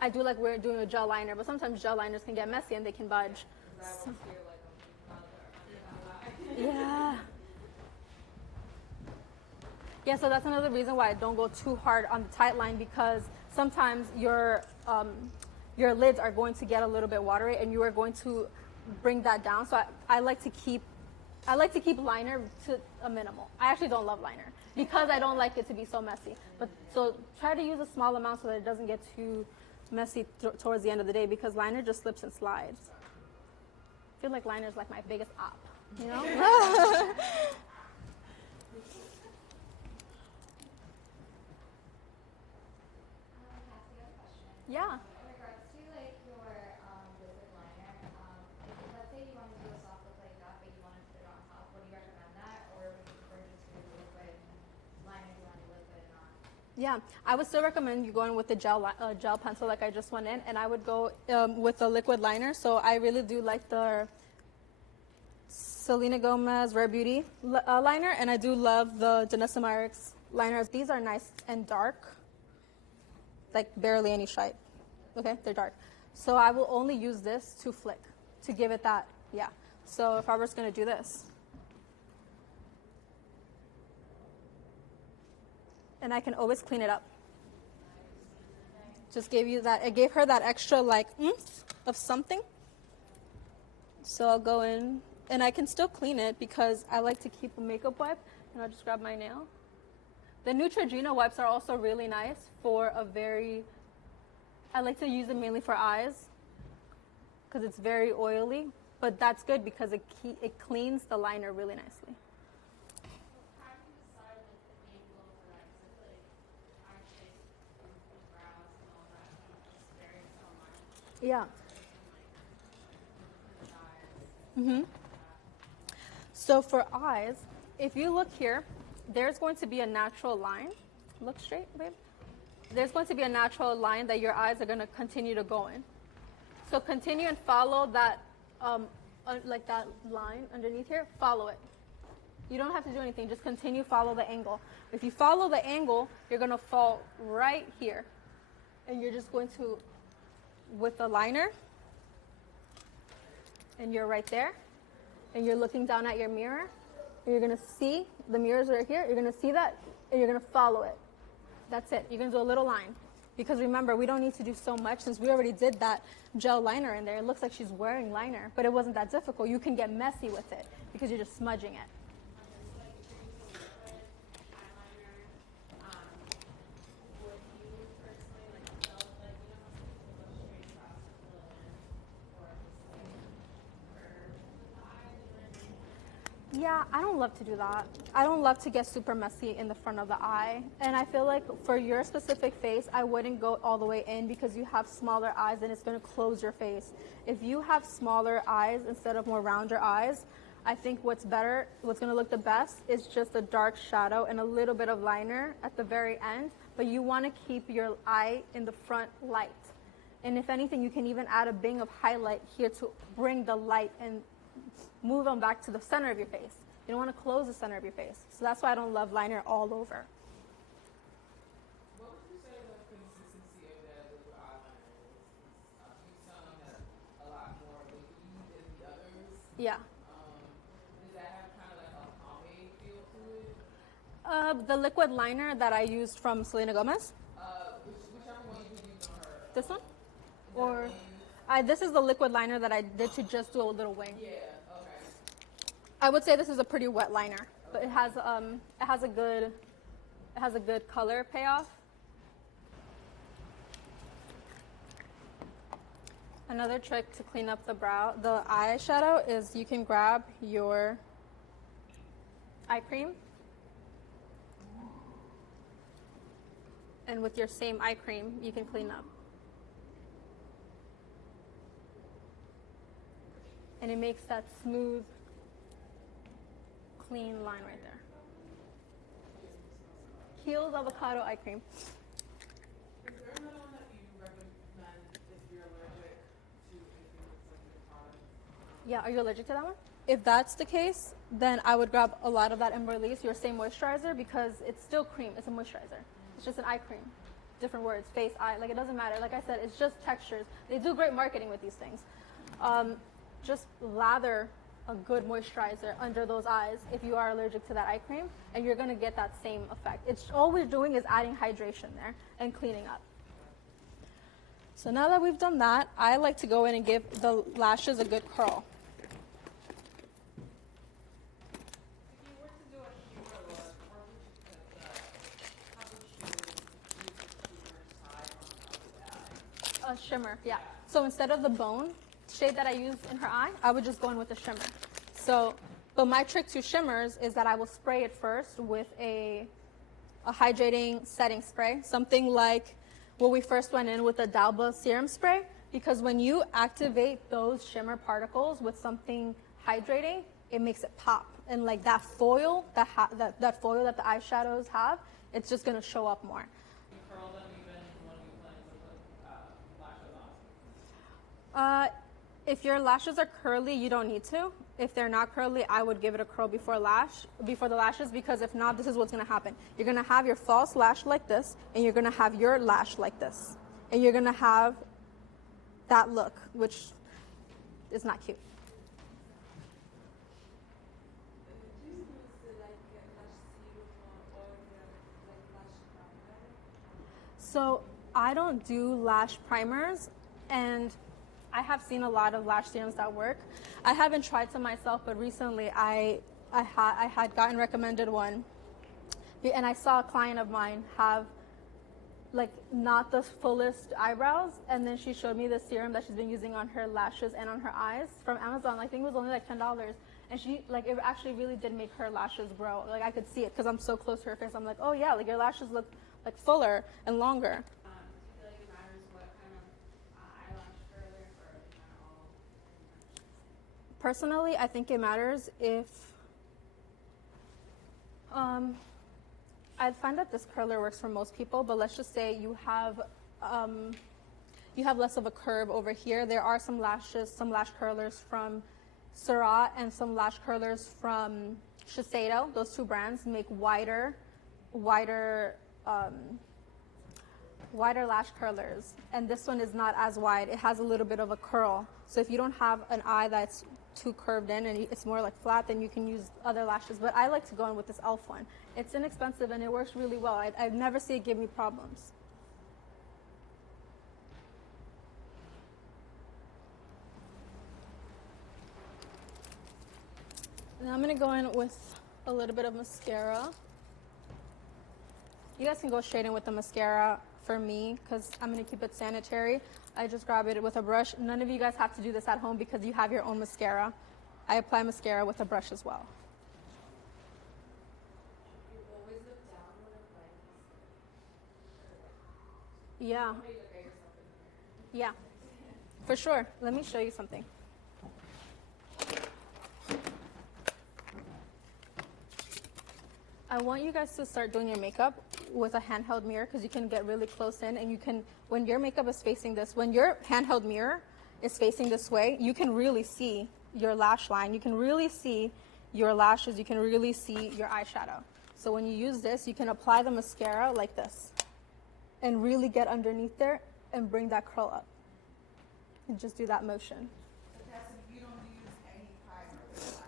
I do. Like we're doing a gel liner, but sometimes gel liners can get messy and they can budge. That one's here like a mother under that eye. Yeah. Yeah, so that's another reason why I don't go too hard on the tight line, because sometimes your lids are going to get a little bit watery, and you are going to bring that down. So I like to keep liner to a minimal. I actually don't love liner because I don't like it to be so messy. But so try to use a small amount so that it doesn't get too messy towards the end of the day, because liner just slips and slides. I feel like liner is like my biggest op, you know? Yeah. In regards to like your liquid liner, if let's say you want to do a soft look like that, but you want to put it on top, would you recommend that, or would you prefer just to do the liquid liner you want to liquid and not? Yeah, I would still recommend you going with the gel pencil like I just went in, and I would go with the liquid liner. So I really do like the Selena Gomez Rare Beauty liner, and I do love the Danessa Myricks liners. These are nice and dark, like barely any shine. Okay, they're dark. So I will only use this to flick, to give it that, yeah. So if I was going to do this, and I can always clean it up. Just gave you that, it gave her that extra like oomph of something. So I'll go in, and I can still clean it because I like to keep a makeup wipe, and I'll just grab my nail. The Neutrogena wipes are also really nice for I like to use them mainly for eyes because it's very oily, but that's good because it cleans the liner really nicely. How do you decide like the angle for that? Because I feel like eye shape and brows and all that just varies so much. Yeah. Like, So for eyes, if you look here, there's going to be a natural line. Look straight, babe. There's going to be a natural line that your eyes are going to continue to go in. So continue and follow that, like that line underneath here. Follow it. You don't have to do anything. Just continue, follow the angle. If you follow the angle, you're going to fall right here. And you're just going to, with the liner, and you're right there. And you're looking down at your mirror. And you're going to see, the mirrors are here. You're going to see that, and you're going to follow it. That's it. You're going to do a little line. Because remember, we don't need to do so much since we already did that gel liner in there. It looks like she's wearing liner, but it wasn't that difficult. You can get messy with it because you're just smudging it. Yeah, I don't love to do that. I don't love to get super messy in the front of the eye. And I feel like for your specific face, I wouldn't go all the way in because you have smaller eyes and it's going to close your face. If you have smaller eyes instead of more rounder eyes, I think what's better, what's going to look the best is just a dark shadow and a little bit of liner at the very end. But you want to keep your eye in the front light. And if anything, you can even add a bing of highlight here to bring the light and move them back to the center of your face. You don't want to close the center of your face. So that's why I don't love liner all over. What would you say the consistency of that liquid eyeliner is? I think some have a lot more liquidy than the others. Yeah. Does that have kind of like a pomade feel to it? The liquid liner that I used from Selena Gomez. Whichever one you could use on her. This one? Or this is the liquid liner that I did to just do a little wing. Yeah. Okay. I would say this is a pretty wet liner, but it has a good color payoff. Another trick to clean up the eyeshadow is you can grab your eye cream, and with your same eye cream, you can clean up. And it makes that smooth, clean line right there. Kiehl's avocado eye cream. Is there another one that you recommend if you're allergic to anything that's like your product? Yeah, are you allergic to that one? If that's the case, then I would grab a lot of that and release your same moisturizer because it's still cream. It's a moisturizer. It's just an eye cream. Different words, face, eye, like it doesn't matter. Like I said, it's just textures. They do great marketing with these things. Just lather a good moisturizer under those eyes if you are allergic to that eye cream, and you're going to get that same effect. It's all we're doing is adding hydration there and cleaning up. So now that we've done that, I like to go in and give the lashes a good curl. If you were to do a shimmer look, where would you put the, how would you use the shimmer side on top of the eye? A shimmer, yeah. So instead of the bone shade that I used in her eye, I would just go in with a shimmer. So, but my trick to shimmers is that I will spray it first with a hydrating setting spray, something like what we first went in with the Dalba serum spray, because when you activate those shimmer particles with something hydrating, it makes it pop. And like that foil, that foil that the eyeshadows have, it's just gonna show up more. You curl them even when you plan to put lashes on? If your lashes are curly, you don't need to. If they're not curly, I would give it a curl before the lashes, because if not, this is what's gonna happen. You're gonna have your false lash like this, and you're gonna have your lash like this. And you're gonna have that look, which is not cute. Did you use like lash serum or like lash primer? So I don't do lash primers, and I have seen a lot of lash serums that work. I haven't tried some myself, but recently I had gotten recommended one, and I saw a client of mine have like not the fullest eyebrows, and then she showed me the serum that she's been using on her lashes and on her eyes from Amazon. I think it was only like $10, and she like it actually really did make her lashes grow. Like I could see it because I'm so close to her face. I'm like, oh yeah, like your lashes look like fuller and longer. Personally, I think it matters if I find that this curler works for most people, but let's just say you have less of a curve over here. There are some lash curlers from Surat and some lash curlers from Shiseido. Those two brands make wider lash curlers, and this one is not as wide. It has a little bit of a curl. So if you don't have an eye that's too curved in and it's more like flat, then you can use other lashes. But I like to go in with this e.l.f. one. It's inexpensive and it works really well. I've never seen it give me problems. And I'm gonna go in with a little bit of mascara. You guys can go straight in with the mascara for me because I'm gonna keep it sanitary. I just grab it with a brush. None of you guys have to do this at home because you have your own mascara. I apply mascara with a brush as well. You always look down when applying mascara. Yeah, Somebody look at yourself in the mirror. yeah, for sure. Let me show you something. I want you guys to start doing your makeup with a handheld mirror because you can get really close in and you can, when your makeup is facing this, when your handheld mirror is facing this way, you can really see your lash line. You can really see your lashes. You can really see your eyeshadow. So when you use this, you can apply the mascara like this and really get underneath there and bring that curl up. And just do that motion. So Cassidy, you don't use any primer for the lashes?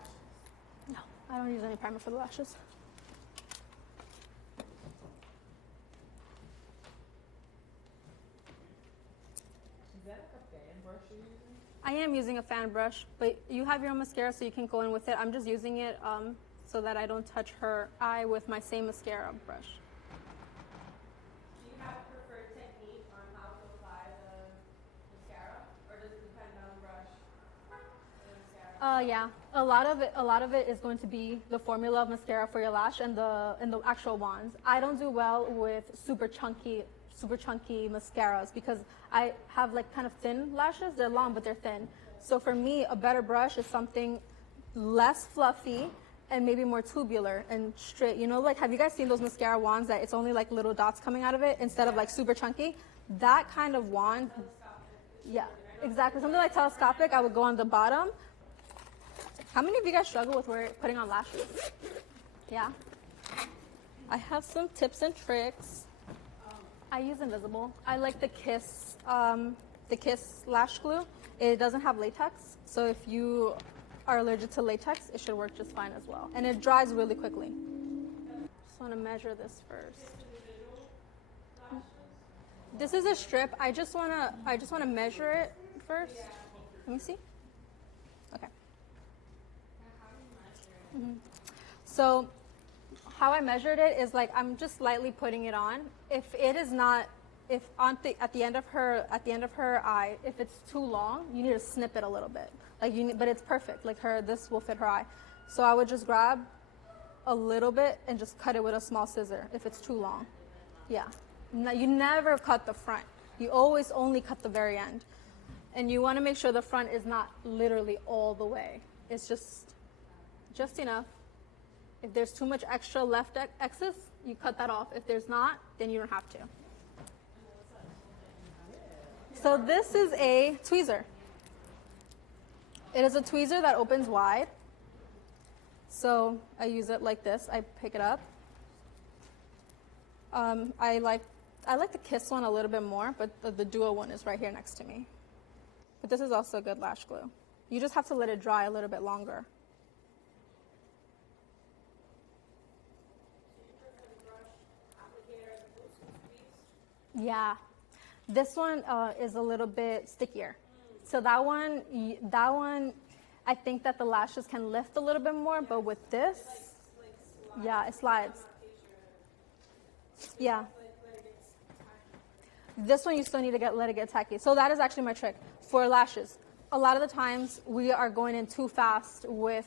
No, I don't use any primer for the lashes. Is that like a fan brush you're using? I am using a fan brush, but you have your own mascara so you can go in with it. I'm just using it so that I don't touch her eye with my same mascara brush. Do you have a preferred technique on how to apply the mascara, or does it depend on the brush and the mascara? Yeah, a lot of it is going to be the formula of mascara for your lash and the actual wands. I don't do well with super chunky mascaras because I have like kind of thin lashes. They're long, but they're thin. So for me, a better brush is something less fluffy and maybe more tubular and straight. You know, like, have you guys seen those mascara wands that it's only like little dots coming out of it instead of like super chunky? That kind of wand, yeah, exactly. Something like telescopic, I would go on the bottom. How many of you guys struggle with putting on lashes? Yeah. I have some tips and tricks. I use invisible. I like the Kiss lash glue. It doesn't have latex, so if you are allergic to latex, it should work just fine as well. And it dries really quickly. Just want to measure this first. This is a strip. I just wanna measure it first. Let me see. Okay. So how I measured it is like I'm just lightly putting it on. If it is not, if on at the end of her eye, if it's too long, you need to snip it a little bit. Like but it's perfect. Like this will fit her eye. So I would just grab a little bit and just cut it with a small scissor if it's too long. Yeah. No, you never cut the front. You always only cut the very end. And you want to make sure the front is not literally all the way. It's just enough. If there's too much extra left excess, you cut that off. If there's not, then you don't have to. So this is a tweezer. It is a tweezer that opens wide. So I use it like this. I pick it up. I like the Kiss one a little bit more, but the Duo one is right here next to me. But this is also a good lash glue. You just have to let it dry a little bit longer. Yeah, this one is a little bit stickier. So that one, I think that the lashes can lift a little bit more, but with this, yeah, it slides. Yeah. This one you still need to let it get tacky. So that is actually my trick for lashes. A lot of the times we are going in too fast with,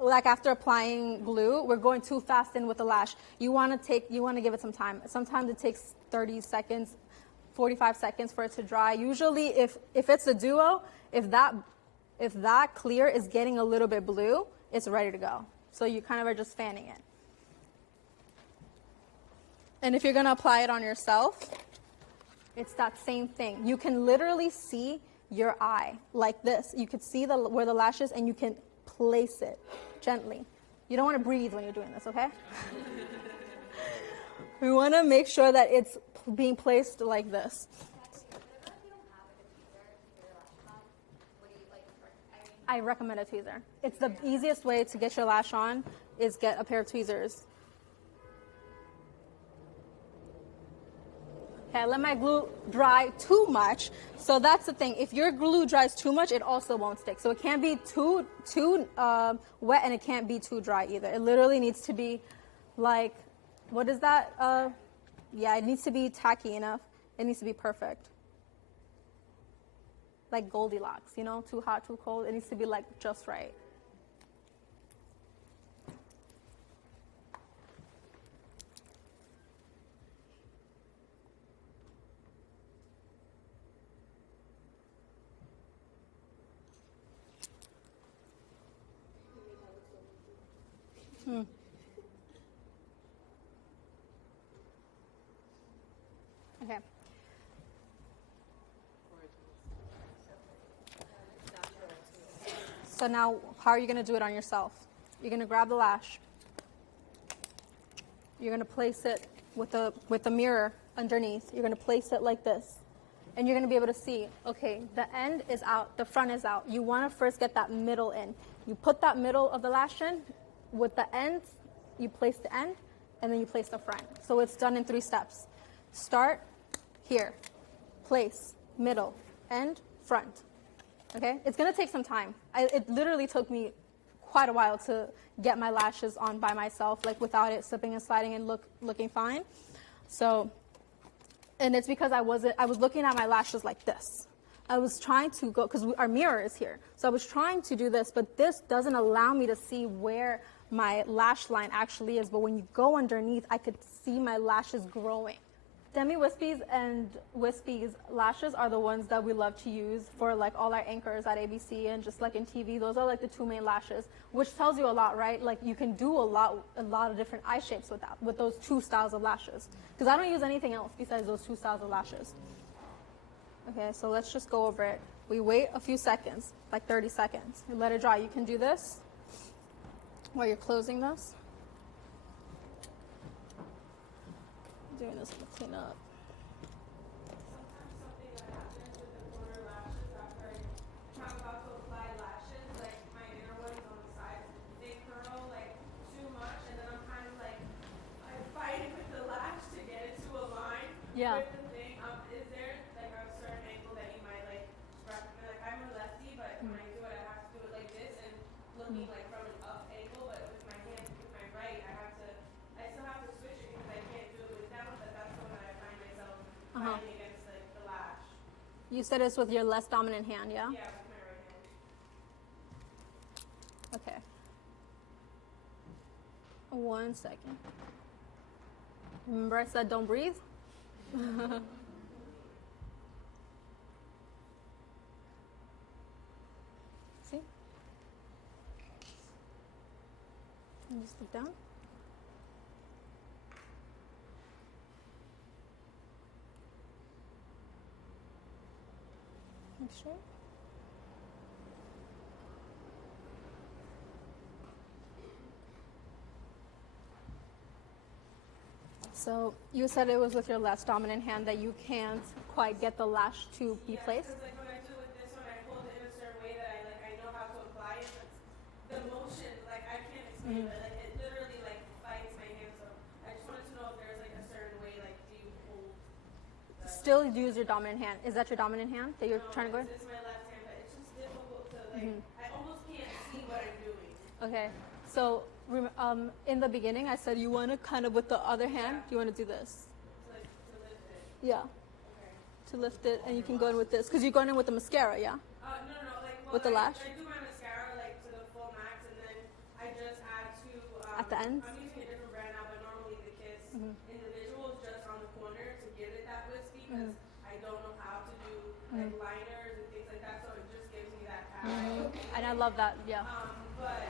like after applying glue, we're going too fast in with the lash. You want to give it some time. Sometimes it takes 30 seconds, 45 seconds for it to dry. Usually if it's a Duo, if that clear is getting a little bit blue, it's ready to go. So you kind of are just fanning it. And if you're going to apply it on yourself, it's that same thing. You can literally see your eye like this. You could see where the lash is, and you can place it gently. You don't want to breathe when you're doing this, okay? We want to make sure that it's being placed like this. I recommend a tweezer. It's the easiest way to get your lash on is get a pair of tweezers. Okay, I let my glue dry too much. So that's the thing. If your glue dries too much, it also won't stick. So it can't be too wet, and it can't be too dry either. It literally needs to be like, what is that? Yeah, it needs to be tacky enough. It needs to be perfect. Like Goldilocks, you know, too hot, too cold. It needs to be like just right. Okay. So now, how are you going to do it on yourself? You're going to grab the lash. You're going to place it with the mirror underneath. You're going to place it like this. And you're going to be able to see, okay, the end is out, the front is out. You want to first get that middle in. You put that middle of the lash in. With the ends, you place the end, and then you place the front. So it's done in 3 steps. Start here, place, middle, end, front. Okay? It's going to take some time. It literally took me quite a while to get my lashes on by myself, like without it slipping and sliding and looking fine. So, and it's because I was looking at my lashes like this. I was trying to go, because our mirror is here. So I was trying to do this, but this doesn't allow me to see where my lash line actually is. But when you go underneath, I could see my lashes growing. Demi Wispies and Wispies lashes are the ones that we love to use for like all our anchors at ABC and just like in TV. Those are like the 2 main lashes, which tells you a lot, right? Like you can do a lot of different eye shapes with those 2 styles of lashes. Because I don't use anything else besides those 2 styles of lashes. Okay, so let's just go over it. We wait a few seconds, like 30 seconds. You let it dry. You can do this while you're closing this. Doing this to clean up. Sometimes something that happens with the corner lashes after I'm about to apply lashes, like my inner ones on the sides, they curl like too much, and then I'm kind of like, I'm fighting with the lash to get it to align Yeah. with the thing. Is there like a certain angle that you might like recommend? Like I'm a lefty, but when I do it, I have to do it like this and looking like from an up angle, but with my hand, with my right, I still have to switch it because I can't do it with down, but that's when I find myself fighting against like the lash. You said it's with your less dominant hand, yeah? Yeah, with my right hand. Okay. 1 second. Remember I said don't breathe? See? And just look down. Make sure. So you said it was with your less dominant hand that you can't quite get the lash to be placed? Because like when I do it with this one, I hold it in a certain way that I know how to apply it, but the motion, like I can't explain it. Like it literally like fights my hand. So I just wanted to know if there's like a certain way, like do you hold the Still use your dominant hand. Is that your dominant hand that you're trying to go in? It's my left hand, but it's just difficult to like I almost can't see what I'm doing. Okay. So in the beginning, I said you want to kind of with the other hand, you want to do this. To lift it. Yeah. Okay. To lift it, and you can go in with this because you're going in with the mascara, yeah. No, like well, With the lash? I do my mascara like to the full max, and then I just add to At the ends? I'm using a different brand now, but normally the Kiss individual is just on the corner to give it that wispy because I don't know how to do like liners and things like that, so it just gives me that pattern. And I love that, yeah. But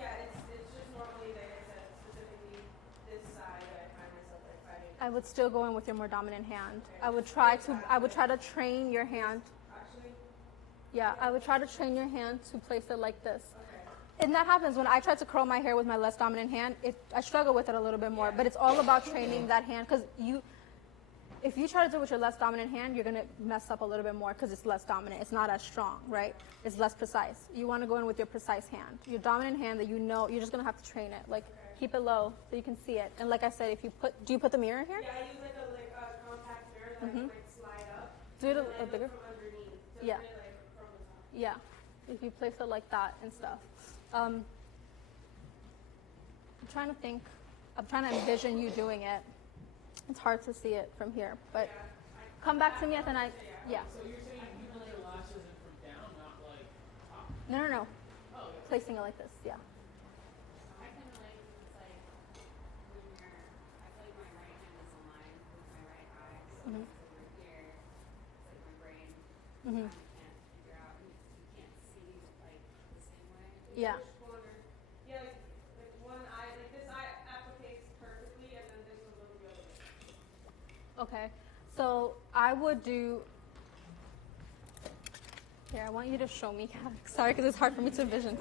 yeah, it's just normally like I said, specifically this side that I find myself like fighting. I would still go in with your more dominant hand. I would try to train your hand. Actually, Yeah, I would try to train your hand to place it like this. And that happens when I try to curl my hair with my less dominant hand. I struggle with it a little bit more, but it's all about training that hand because if you try to do it with your less dominant hand, you're going to mess up a little bit more because it's less dominant. It's not as strong, right? It's less precise. You want to go in with your precise hand. Your dominant hand that you know, you're just going to have to train it. Like, keep it low so you can see it. And like I said, do you put the mirror here? yeah, I use like a compact mirror like slide up. Do it and a then I bigger. look from underneath. So Yeah. put it like from the top. Yeah, if you place it like that and stuff. I'm trying to think. I'm trying to envision you doing it. It's hard to see it from here, but come back to me and then yeah. So you're saying you put your lashes in from down, not like top? No. Placing it like this, yeah. I can relate because it's like when you're, I feel like my right hand is aligned with my right eye. So Mhm. it's over here, it's like my brain Mhm. kind of can't figure out, you can't see like the same way. Yeah. Which corner? Yeah, like one eye, like this eye applicates perfectly, and then this one goes the other way. Okay, so I would do. Here, I want you to show me. Sorry, because it's hard for me to envision.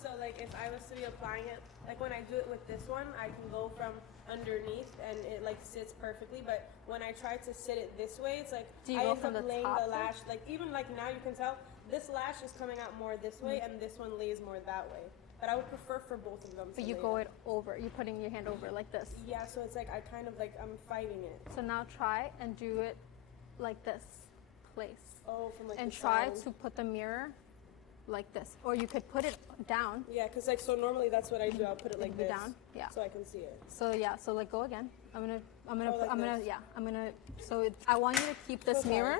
So like if I was to be applying it, like when I do it with this one, I can go from underneath and it like sits perfectly. But when I try to sit it this way, it's like Do you I go end from up the laying top the then? lash. Like even like now you can tell this lash is coming out more this way and this one lays more that way. But I would prefer for both of them. But to you lay go that. it over. You're putting your hand over like this. Yeah, so it's like I kind of like I'm fighting it. So now try and do it like this, place. Oh, from like And the try side. to put the mirror like this. Or you could put it down. Yeah, because like so normally that's what I do. I'll put it like It'll be this. down, yeah. So I can see it. So yeah, so like go again. Oh, like this. So I want you to keep this Okay. mirror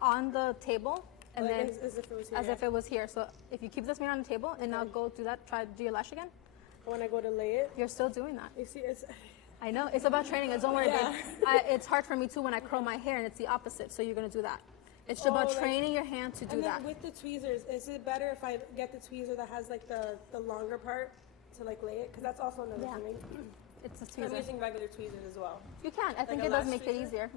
on the table and Like then as if it was here. as if it was here. So if you keep this mirror on the table and now go do that, try do your lash again. When I go to lay it, You're still doing that. you see it's. I know it's about training. Don't worry, Yeah. babe. It's hard for me too when I curl my hair and it's the opposite. So you're gonna do that. It's Oh, about like- training your hand to do And then that. with the tweezers, is it better if I get the tweezer that has like the longer part to like lay it? Because that's also another Yeah. thing. It's a I'm tweezer. using regular tweezers as well. You can. I think a it does lash make it tweezer? easier.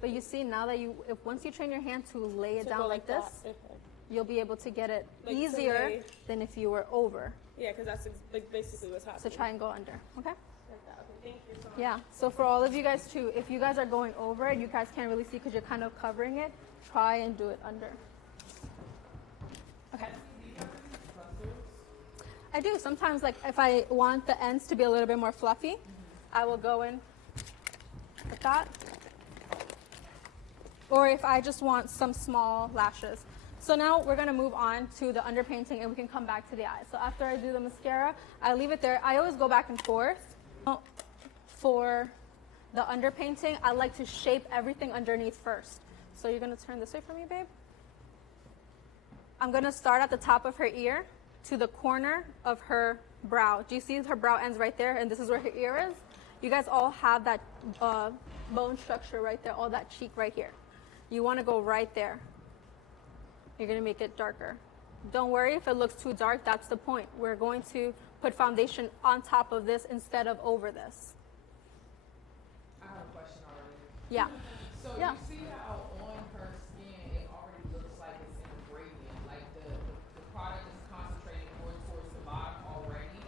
But you see now that if once you train your hand to lay it To down go like this, that. Okay. you'll be able to get it Like to easier lay. than if you were over. Yeah, because that's like basically what's So happening. try and go under. Okay. Like that. Okay, thank you so much. Yeah. So for all of you guys too, if you guys are going over, you guys can't really see because you're kind of covering it. Try and do it under. Okay. I do sometimes. Like if I want the ends to be a little bit more fluffy, I will go in like that. Or if I just want some small lashes. So now we're gonna move on to the underpainting and we can come back to the eyes. So after I do the mascara, I leave it there. I always go back and forth. For the underpainting, I like to shape everything underneath first. So you're gonna turn this way for me, babe? I'm gonna start at the top of her ear to the corner of her brow. Do you see her brow ends right there? And this is where her ear is. You guys all have that bone structure right there, all that cheek right here. You wanna go right there. You're gonna make it darker. Don't worry if it looks too dark, that's the point. We're going to put foundation on top of this instead of over this. I have a question already. Yeah. So Yeah. you see how on her skin it already looks like it's in a gradient, like the product is concentrating more towards the bottom already.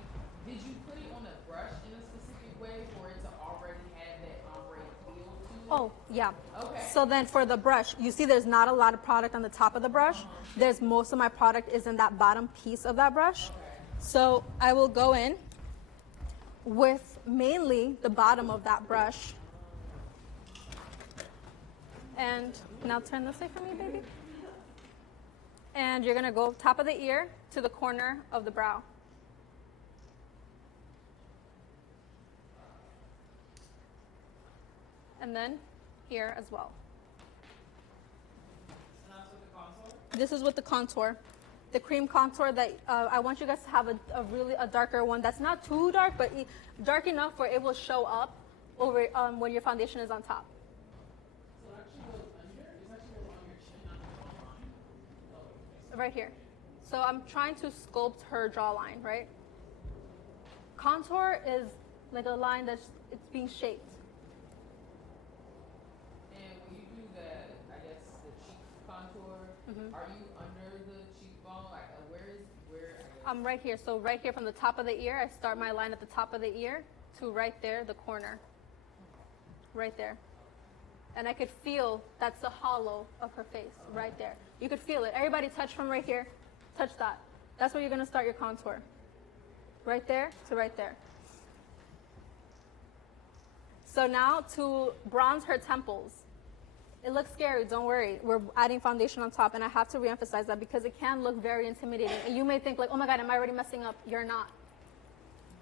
Did you put it on a brush in a specific way for it to already have that ombre feel to it? Oh, yeah. Okay. So then for the brush, you see there's not a lot of product on the top of the brush. There's most of my product is in that bottom piece of that brush. So I will go in with mainly the bottom of that brush. And now turn this way for me, baby. And you're gonna go top of the ear to the corner of the brow. And then here as well. And that's with the contour? This is with the contour. The cream contour that I want you guys to have a darker one that's not too dark, but dark enough where it will show up over when your foundation is on top. So it actually goes under? It's actually goes on your chin, not the jawline? Oh, okay. Right here. So I'm trying to sculpt her jawline, right? Contour is like a line that's it's being shaped. And when you do that, I guess the cheek contour, are you under the cheekbone? Like where I guess? I'm right here. So right here from the top of the ear, I start my line at the top of the ear to right there, the corner. Right there. And I could feel that's the hollow of her face, right there. You could feel it. Everybody touch from right here. Touch that. That's where you're gonna start your contour. Right there to right there. So now to bronze her temples. It looks scary, don't worry. We're adding foundation on top, and I have to reemphasize that because it can look very intimidating. And you may think like, oh my God, am I already messing up? You're not.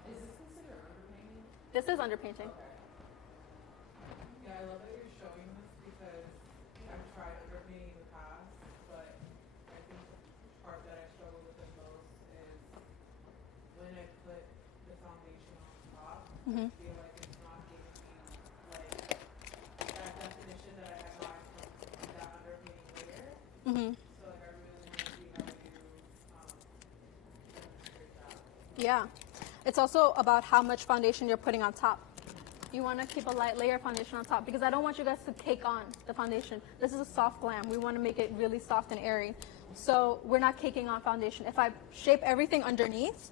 Is this considered underpainting? This is underpainting. Yeah, I love that you're showing this because I've tried underpainting in the past, but I think the part that I struggle with the most is when I put the foundation on top, I feel like it's not giving me like that definition that I had gotten from that underpainting layer. So like I really want to see how you demonstrate that. Yeah. It's also about how much foundation you're putting on top. You want to keep a light layer of foundation on top because I don't want you guys to cake on the foundation. This is a soft glam. We want to make it really soft and airy. So we're not caking on foundation. If I shape everything underneath,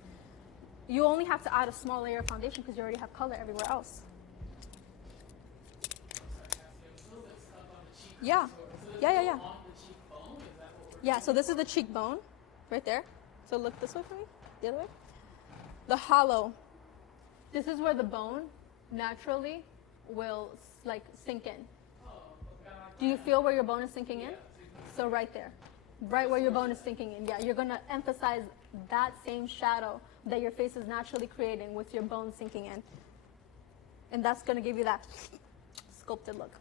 you only have to add a small layer of foundation because you already have color everywhere else. Yeah. Yeah. Yeah, so this is the cheekbone right there. So look this way for me, the other way. The hollow. This is where the bone naturally will like sink in. Do you feel where your bone is sinking in? So right there, right where your bone is sinking in. Yeah, you're gonna emphasize that same shadow that your face is naturally creating with your bone sinking in. And that's gonna give you that sculpted look.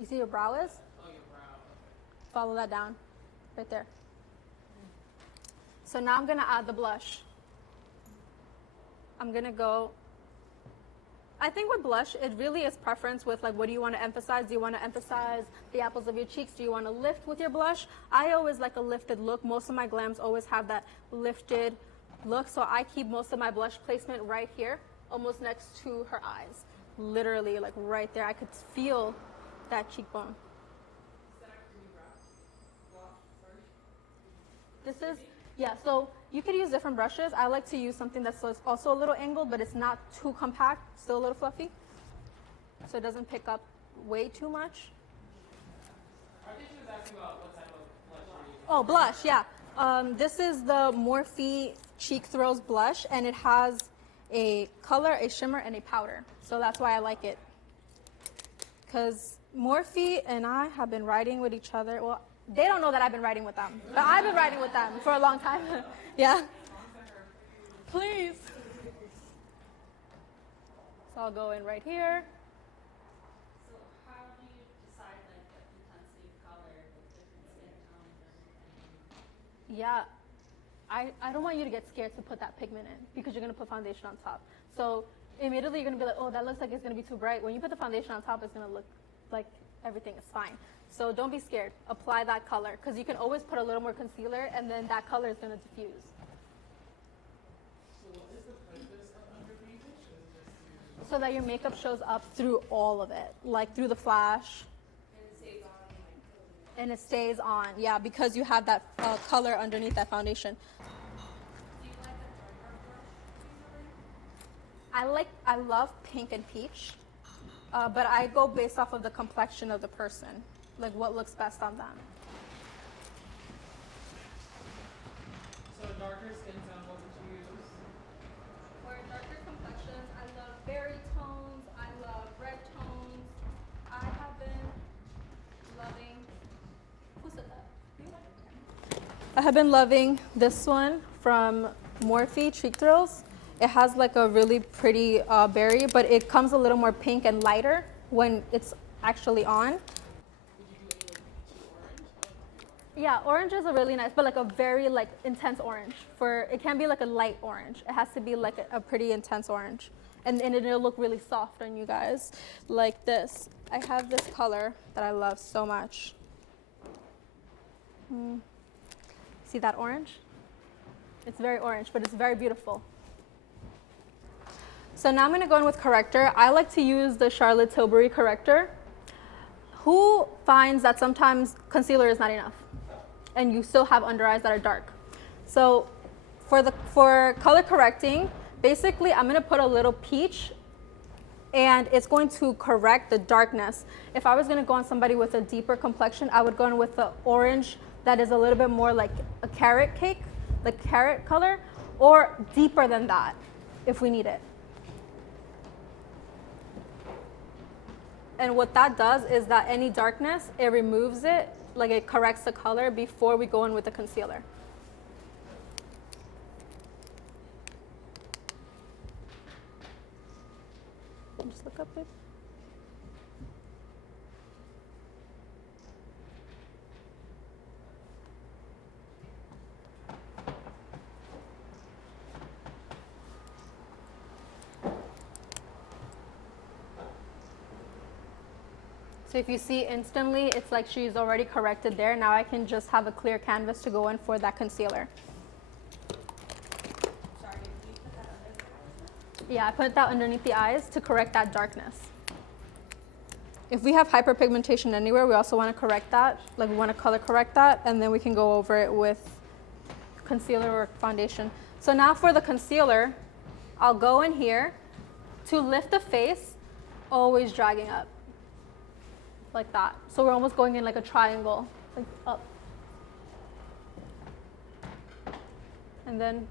You see your brow is? Oh, your brow. Follow that down, right there. So now I'm gonna add the blush. I'm gonna go, I think with blush, it really is preference with like, what do you wanna emphasize? Do you wanna emphasize the apples of your cheeks? Do you wanna lift with your blush? I always like a lifted look. Most of my glams always have that lifted look. So I keep most of my blush placement right here, almost next to her eyes. Literally like right there. I could feel that cheekbone. This is, yeah, so you could use different brushes. I like to use something that's also a little angled, but it's not too compact, still a little fluffy. So it doesn't pick up way too much. I think she was asking about what type of blush you're using. Oh, blush, yeah. This is the Morphe Cheek Thrills blush, and it has a color, a shimmer, and a powder. So that's why I like it. Because Morphe and I have been riding with each other. Well, they don't know that I've been riding with them, but I've been riding with them for a long time. Yeah. Please. So I'll go in right here. So how do you decide like the intensity of color with different skin tones and everything? Yeah. I don't want you to get scared to put that pigment in because you're going to put foundation on top. So immediately you're going to be like, oh, that looks like it's going to be too bright. When you put the foundation on top, it's going to look like everything is fine. So don't be scared. Apply that color because you can always put a little more concealer and then that color is going to diffuse. So what is the purpose of underpainting? Is it just to... So that your makeup shows up through all of it, like through the flash. And it stays on, yeah, because you have that color underneath that foundation. Do you like a darker brush? I love pink and peach, but I go based off of the complexion of the person, like what looks best on them. So darker skin tone, what would you use? For darker complexions, I love berry tones, I love red tones. I have been loving, who said that? You? I have been loving this one from Morphe Cheek Thrills. It has like a really pretty berry, but it comes a little more pink and lighter when it's actually on. Yeah, orange is a really nice, but like a very like intense orange. It can be like a light orange. It has to be like a pretty intense orange. And it'll look really soft on you guys, like this. I have this color that I love so much. See that orange? It's very orange, but it's very beautiful. So now I'm gonna go in with corrector. I like to use the Charlotte Tilbury corrector. Who finds that sometimes concealer is not enough and you still have under eyes that are dark? So for color correcting, basically I'm gonna put a little peach and it's going to correct the darkness. If I was gonna go on somebody with a deeper complexion, I would go in with the orange that is a little bit more like a carrot cake, the carrot color, or deeper than that if we need it. And what that does is that any darkness, it removes it, like it corrects the color before we go in with the concealer. Just look up it. So if you see instantly, it's like she's already corrected there. Now I can just have a clear canvas to go in for that concealer. Sorry, did you put that under the eyes? Yeah, I put that underneath the eyes to correct that darkness. If we have hyperpigmentation anywhere, we also want to correct that. Like we want to color correct that, and then we can go over it with concealer or foundation. So now for the concealer, I'll go in here to lift the face, always dragging up. Like that. So we're almost going in like a triangle, like up. And then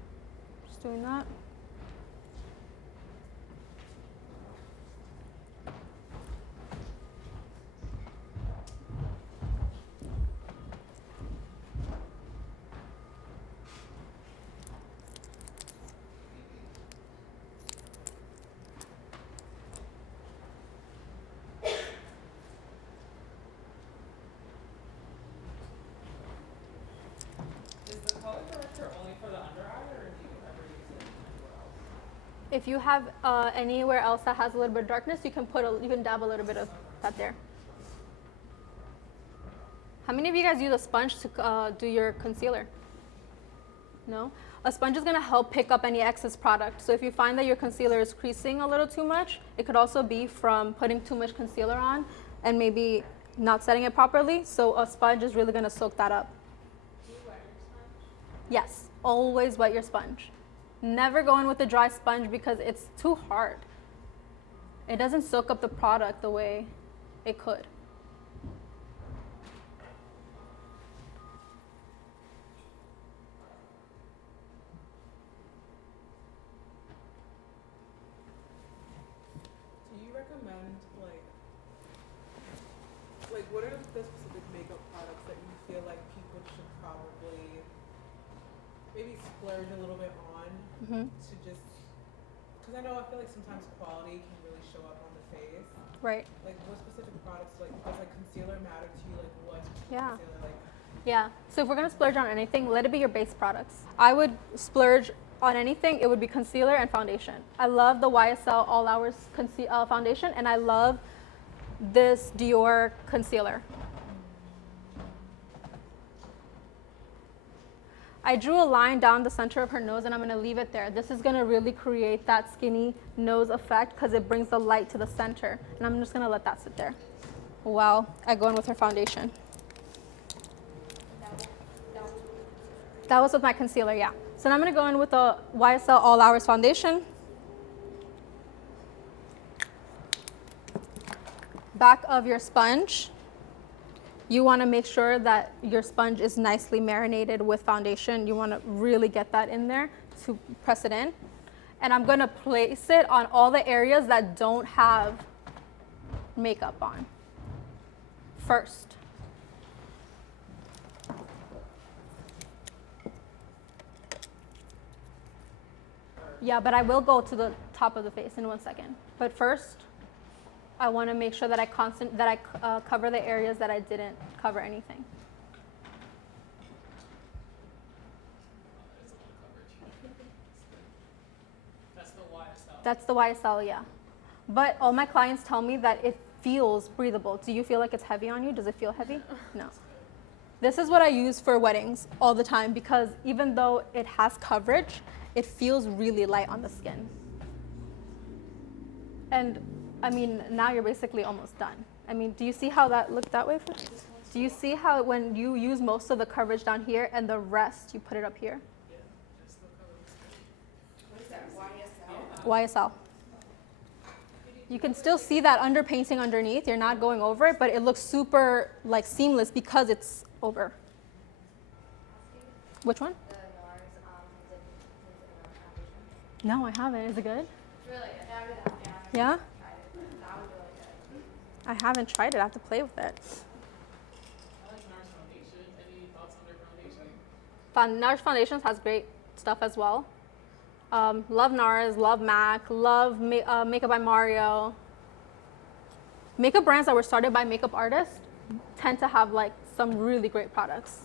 just doing that. Is the color corrector only for the under eye, or do you ever use it anywhere else? If you have anywhere else that has a little bit of darkness, you can dab a little bit of that there. How many of you guys use a sponge to do your concealer? No? A sponge is going to help pick up any excess product. So if you find that your concealer is creasing a little too much, it could also be from putting too much concealer on and maybe not setting it properly. So a sponge is really going to soak that up. Do you wet your sponge? Yes, always wet your sponge. Never go in with a dry sponge because it's too hard. It doesn't soak up the product the way it could. Do you recommend like what are the specific makeup products that you feel like people should probably maybe splurge a little bit on to just because I know I feel like sometimes quality can really show up on the face. Right. Like what specific products does like concealer matter to you? Like what Yeah. concealer like Yeah, so if we're gonna splurge on anything, let it be your base products. I would splurge on anything, it would be concealer and foundation. I love the YSL All Hours foundation, and I love this Dior concealer. I drew a line down the center of her nose and I'm gonna leave it there. This is gonna really create that skinny nose effect because it brings the light to the center. And I'm just gonna let that sit there while I go in with her foundation. That was with my concealer, yeah. So now I'm gonna go in with the YSL All Hours foundation. Back of your sponge, you wanna make sure that your sponge is nicely marinated with foundation. You wanna really get that in there to press it in. And I'm gonna place it on all the areas that don't have makeup on first. Yeah, but I will go to the top of the face in 1 second. But first, I want to make sure that I cover the areas that I didn't cover anything. That's the YSL. That's the YSL, yeah. But all my clients tell me that it feels breathable. Do you feel like it's heavy on you? Does it feel heavy? No. This is what I use for weddings all the time because even though it has coverage, it feels really light on the skin. And I mean, now you're basically almost done. I mean, do you see how that looked that way? Do you see how when you use most of the coverage down here and the rest, you put it up here? Yeah, just the color. what is that, YSL? YSL. You can still see that underpainting underneath. You're not going over it, but it looks super like seamless because it's over. Which one? The NARS foundation. No, I haven't. Is it good? It's really good. Yeah, I did that. Yeah? Tried it. That was really good. I haven't tried it. I have to play with it. I like NARS foundation. Any thoughts on their foundation? NARS Foundations has great stuff as well. Love NARS, love MAC, love Makeup by Mario. Makeup brands that were started by makeup artists tend to have like some really great products.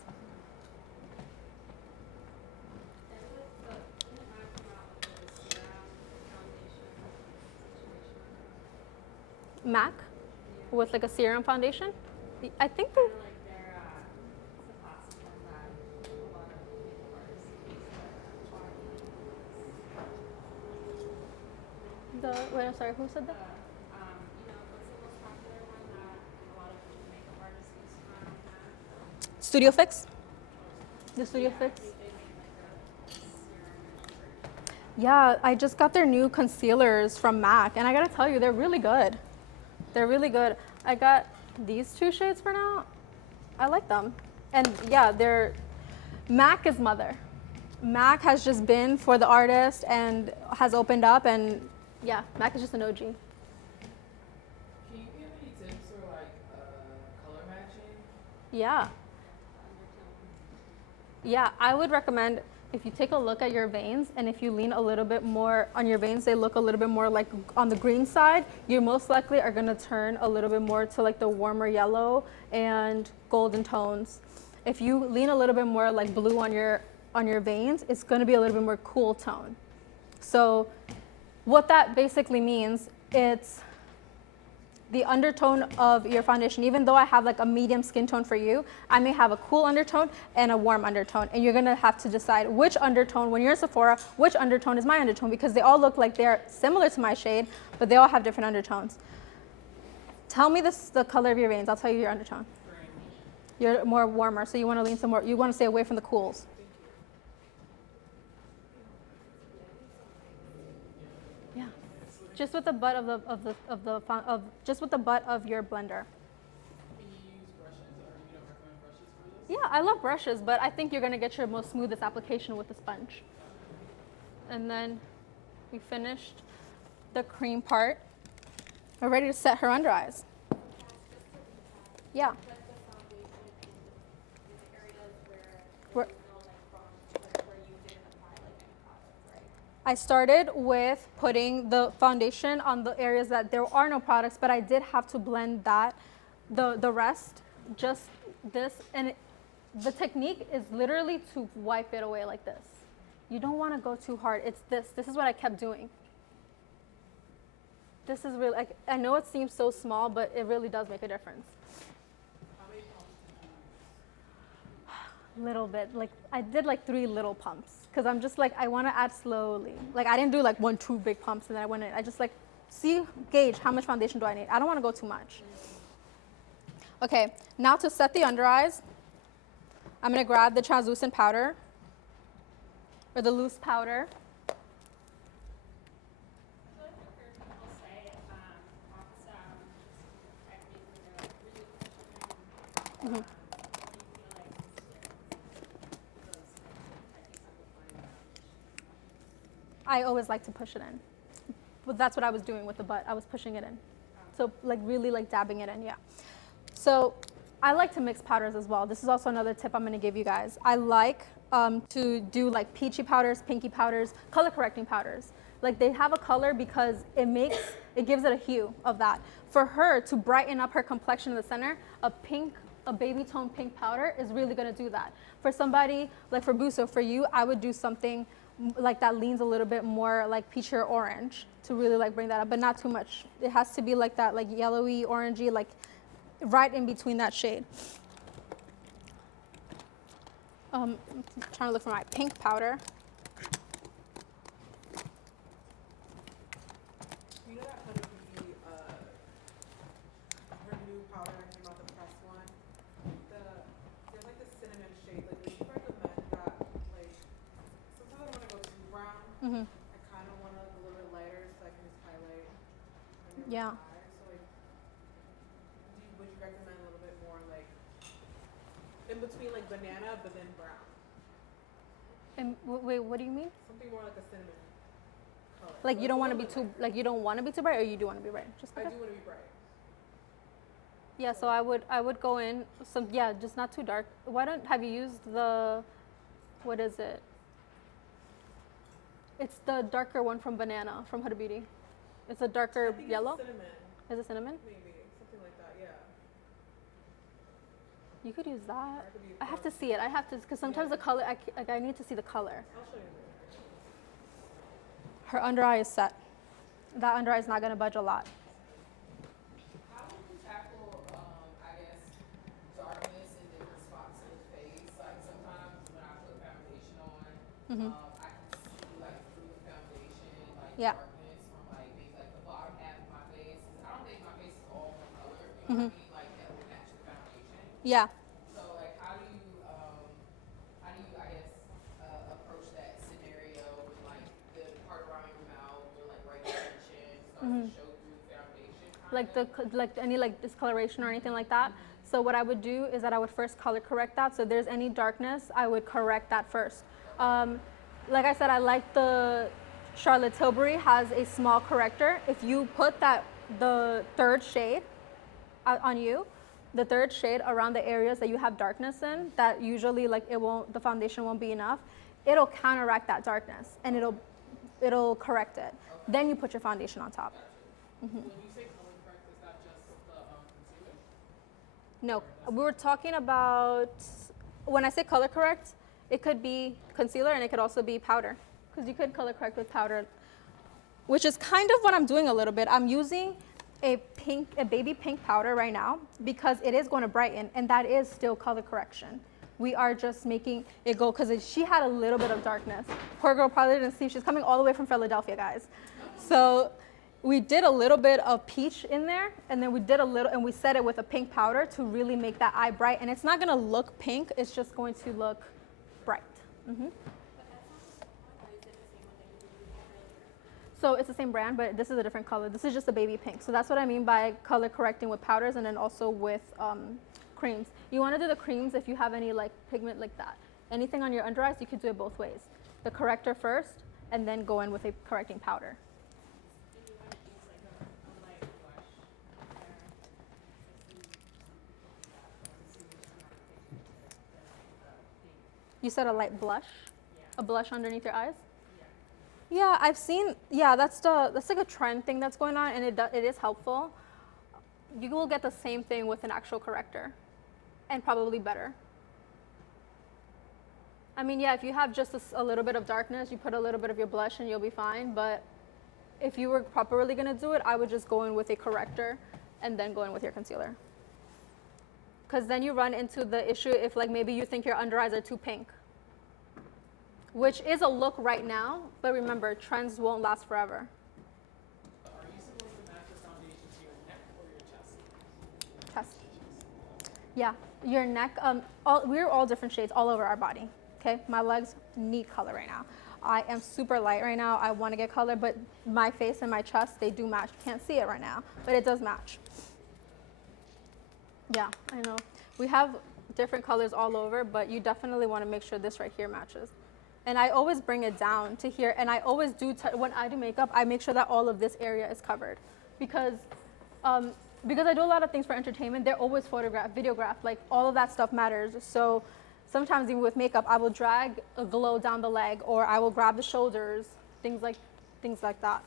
MAC with like a serum foundation. I think they, wait, I'm sorry, who said that? Studio Fix? The Studio Fix? Yeah, I just got their new concealers from MAC, and I gotta tell you, they're really good. They're really good. I got these two shades for now. I like them. And yeah, MAC is mother. MAC has just been for the artist and has opened up, and yeah, MAC is just an OG. Can you give any tips for like color matching? Yeah. Yeah, I would recommend if you take a look at your veins and if you lean a little bit more on your veins, they look a little bit more like on the green side, you most likely are gonna turn a little bit more to like the warmer yellow and golden tones. If you lean a little bit more like blue on your veins, it's gonna be a little bit more cool tone. So what that basically means, it's the undertone of your foundation. Even though I have like a medium skin tone for you, I may have a cool undertone and a warm undertone. And you're gonna have to decide which undertone, when you're in Sephora, which undertone is my undertone, because they all look like they're similar to my shade, but they all have different undertones. Tell me the color of your veins, I'll tell you your undertone. You're more warmer, so you wanna lean some more, you wanna stay away from the cools. Yeah, just with the butt just with the butt of your blender. Can you use brushes, or you don't recommend brushes for this? Yeah, I love brushes, but I think you're gonna get your most smoothest application with the sponge. And then we finished the cream part. We're ready to set her under eyes. Yeah. I started with putting the foundation on the areas that there are no products, but I did have to blend that, the rest, just this, and the technique is literally to wipe it away like this. You don't want to go too hard. It's this. This is what I kept doing. This is really, like, I know it seems so small, but it really does make a difference. How many pumps did you use? Little bit, like I did like 3 little pumps because I'm just like, I want to add slowly. Like I didn't do like 1, 2 big pumps and then I went in. I just like gauge how much foundation do I need. I don't want to go too much. Okay, now to set the under eyes, I'm going to grab the translucent powder or the loose powder. Mm-hmm. I always like to push it in. But that's what I was doing with the butt. I was pushing it in. So like really like dabbing it in, yeah. So I like to mix powders as well. This is also another tip I'm gonna give you guys. I like to do like peachy powders, pinky powders, color correcting powders. Like they have a color because it gives it a hue of that. For her to brighten up her complexion in the center, a baby tone pink powder is really gonna do that. For somebody, like for Buso, for you, I would do something like that leans a little bit more like peach or orange to really like bring that up, but not too much. It has to be like that, like yellowy, orangey, like right in between that shade. I'm trying to look for my pink powder. You know that Honeybee, her new powder came out, the pressed one? There's like the cinnamon shade. Like, would you recommend that, like, sometimes I don't want to go too brown. Mm-hmm. I kind of want to look a little bit lighter so I can just highlight under Yeah. my eyes. So, like, would you recommend a little bit more, like, in between, like, banana, but then brown? And wait, what do you mean? Something more like a cinnamon color. Like you It's don't a want to be little too, bit lighter. like you don't want to be too bright, or you do want to be bright? Just I okay. do want to be bright. Yeah, so I would go in some, yeah, just not too dark. Why don't have you used the, what is it? It's the darker one from Banana from Huda Beauty. It's a darker I think yellow. It's cinnamon, Is it cinnamon? maybe something like that. Yeah. You could use that. Or it could be I have to see it. I have to, because sometimes the color, I need to see the color. I'll show you later. Her under eye is set. That under eye is not going to budge a lot. How would you tackle, I guess, darkness in different spots of the face? Like sometimes when I put foundation on, I can see like through the foundation, like Yeah. darkness from like maybe like the bottom half of my face. I don't think my face is all one color. You know what I mean? Like that would match the foundation. Yeah. So like, how do you, I guess, approach that scenario when like the part around your mouth or like right near your chin starts to show through the foundation? Like any like discoloration or anything like that. So what I would do is that I would first color correct that. So if there's any darkness, I would correct that first. Like I said, I like the Charlotte Tilbury has a small corrector. If you put the third shade on you, the third shade around the areas that you have darkness in, that usually like the foundation won't be enough, it'll counteract that darkness and it'll correct it. Then you put your foundation on top. When you say color correct, is that just the concealer? No, we were talking about, when I say color correct, it could be concealer and it could also be powder. Because you could color correct with powder, which is kind of what I'm doing a little bit. I'm using a baby pink powder right now because it is going to brighten, and that is still color correction. We are just making it go, because she had a little bit of darkness. Poor girl probably didn't see, she's coming all the way from Philadelphia, guys. So we did a little bit of peach in there, and then we did a little, and we set it with a pink powder to really make that eye bright. And it's not gonna look pink, it's just going to look bright. So it's the same brand, but this is a different color. This is just a baby pink. So that's what I mean by color correcting with powders and then also with creams. You wanna do the creams if you have any like pigment like that. Anything on your under eyes, you could do it both ways. The corrector first, and then go in with a correcting powder. You said a light blush? A blush underneath your eyes? Yeah, I've seen, that's like a trend thing that's going on, and it is helpful. You will get the same thing with an actual corrector, and probably better. I mean, yeah, if you have just a little bit of darkness, you put a little bit of your blush and you'll be fine, but if you were properly gonna do it, I would just go in with a corrector and then go in with your concealer. Because then you run into the issue if like maybe you think your under eyes are too pink, which is a look right now, but remember, trends won't last forever. Are you supposed to match the foundation to your neck or your chest? Chest. Yeah, your neck, we're all different shades all over our body, okay? My legs need color right now. I am super light right now. I wanna get color, but my face and my chest, they do match. Can't see it right now, but it does match. Yeah, I know. We have different colors all over, but you definitely wanna make sure this right here matches. And I always bring it down to here, and I always do, when I do makeup, I make sure that all of this area is covered. Because I do a lot of things for entertainment, they're always photographed, videographed, like all of that stuff matters. So sometimes even with makeup, I will drag a glow down the leg, or I will grab the shoulders, things like that.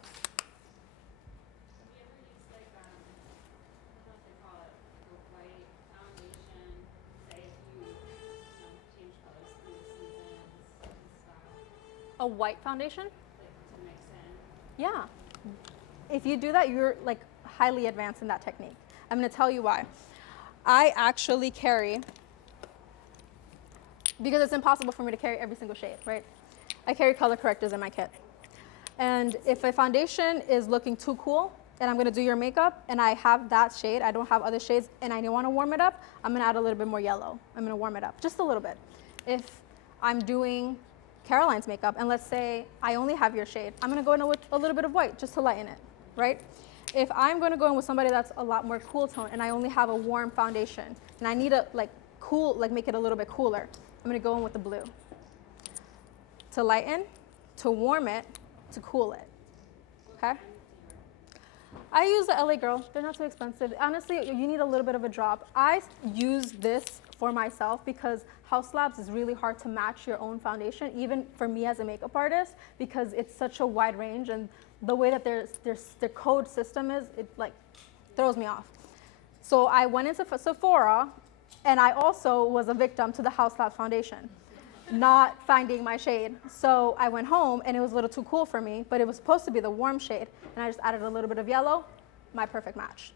A white foundation? To mix in. Yeah. If you do that, you're like highly advanced in that technique. I'm gonna tell you why. I actually carry, because it's impossible for me to carry every single shade, right? I carry color correctors in my kit. And if a foundation is looking too cool, and I'm gonna do your makeup, and I have that shade, I don't have other shades, and I wanna warm it up, I'm gonna add a little bit more yellow. I'm gonna warm it up, just a little bit. If I'm doing Caroline's makeup, and let's say I only have your shade, I'm gonna go in with a little bit of white just to lighten it, right? If I'm gonna go in with somebody that's a lot more cool tone and I only have a warm foundation and I need to like cool, like make it a little bit cooler, I'm gonna go in with the blue. To lighten, to warm it, to cool it, okay? I use the LA Girl. They're not too expensive. Honestly, you need a little bit of a drop. I use this for myself because House Labs is really hard to match your own foundation, even for me as a makeup artist, because it's such a wide range, and the way that their code system is, it like throws me off. So I went into Sephora, and I also was a victim to the House Labs foundation, not finding my shade. So I went home, and it was a little too cool for me, but it was supposed to be the warm shade, and I just added a little bit of yellow, my perfect match.